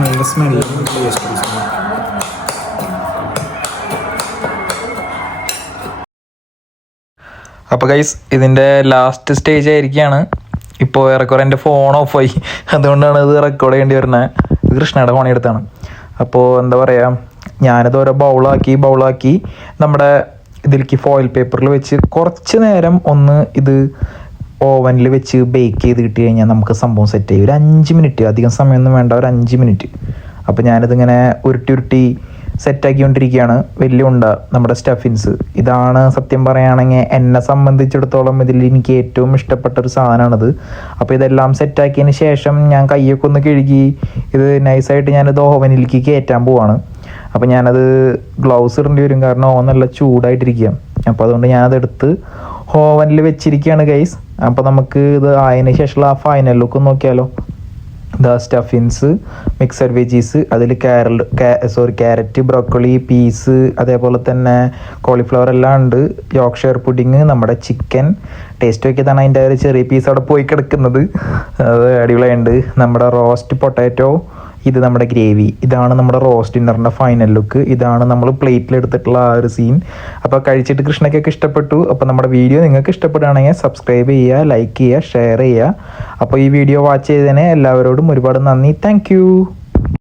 നല്ല സ്മെല്ല്. അപ്പോൾ ഗൈസ് ഇതിൻ്റെ ലാസ്റ്റ് സ്റ്റേജ് ആയിരിക്കുകയാണ്. ഇപ്പോൾ ഏറെക്കുറെ എൻ്റെ ഫോൺ ഓഫായി, അതുകൊണ്ടാണ് ഇത് റെക്കോർഡ് ചെയ്യേണ്ടി വരുന്നത്. ഇത് കൃഷ്ണയുടെ പണിയെടുത്താണ്. അപ്പോൾ എന്താ പറയുക, ഞാനിത് ഓരോ ബൗളാക്കി നമ്മുടെ ഇതിലേക്ക് ഫോയിൽ പേപ്പറിൽ വെച്ച് കുറച്ച് നേരം ഒന്ന് ഇത് ഓവനിൽ വെച്ച് ബേക്ക് ചെയ്ത് കിട്ടി കഴിഞ്ഞാൽ നമുക്ക് സംഭവം സെറ്റ് ചെയ്യും. ഒരു 5 മിനിറ്റ്, അധികം സമയമൊന്നും വേണ്ട, ഒരു 5 മിനിറ്റ്. അപ്പോൾ ഞാനിതിങ്ങനെ ഉരുട്ടി സെറ്റാക്കിക്കൊണ്ടിരിക്കുകയാണ്. വലിയ ഉണ്ട നമ്മുടെ സ്റ്റഫിൻസ്. ഇതാണ് സത്യം പറയുകയാണെങ്കിൽ എന്നെ സംബന്ധിച്ചിടത്തോളം ഇതിൽ എനിക്ക് ഏറ്റവും ഇഷ്ടപ്പെട്ട ഒരു സാധനമാണിത്. അപ്പോൾ ഇതെല്ലാം സെറ്റാക്കിയതിന് ശേഷം ഞാൻ കൈയൊക്കെ ഒന്ന് കഴുകി ഇത് നൈസായിട്ട് ഞാനിത് ഓവനിലേക്ക് കയറ്റാൻ പോവാണ്. അപ്പോൾ ഞാനത് ഗ്ലൗസ് ഇടേണ്ടി വരും, കാരണം ഓവൻ നല്ല ചൂടായിട്ടിരിക്കുക. അപ്പോൾ അതുകൊണ്ട് ഞാനതെടുത്ത് ഓവനിൽ വെച്ചിരിക്കുകയാണ് ഗൈസ്. അപ്പോൾ നമുക്ക് ഇത് ആയതിനു ശേഷമുള്ള ആ ഫൈനൽ ലുക്ക് നോക്കിയാലോ. സ്റ്റഫിൻസ്, മിക്സഡ് വെജീസ്, അതിൽ ക്യാരറ്റ്, ബ്രോക്കോളി, പീസ്, അതേപോലെ തന്നെ കോളിഫ്ലവർ എല്ലാം ഉണ്ട്. യോർക്ക്ഷയർ പുഡിങ്, നമ്മുടെ ചിക്കൻ ടേസ്റ്റ് നോക്കിയതാണ് അതിൻ്റെ ഒരു ചെറിയ പീസ് അവിടെ പോയി കിടക്കുന്നത്, അത് അടിപൊളിയുണ്ട്. നമ്മുടെ റോസ്റ്റ് പൊട്ടാറ്റോ, ഇത് നമ്മുടെ ഗ്രേവി. ഇതാണ് നമ്മുടെ റോസ്റ്റ് ഡിന്നറിൻ്റെ ഫൈനൽ ലുക്ക്. ഇതാണ് നമ്മൾ പ്ലേറ്റിലെടുത്തിട്ടുള്ള ആ ഒരു സീൻ. അപ്പോൾ കഴിച്ചിട്ട് കൃഷ്ണയ്ക്കൊക്കെ ഇഷ്ടപ്പെട്ടു. അപ്പോൾ നമ്മുടെ വീഡിയോ നിങ്ങൾക്ക് ഇഷ്ടപ്പെടുകയാണെങ്കിൽ സബ്സ്ക്രൈബ് ചെയ്യുക, ലൈക്ക് ചെയ്യുക, ഷെയർ ചെയ്യുക. അപ്പോൾ ഈ വീഡിയോ വാച്ച് ചെയ്തതിന് എല്ലാവരോടും ഒരുപാട് നന്ദി. താങ്ക്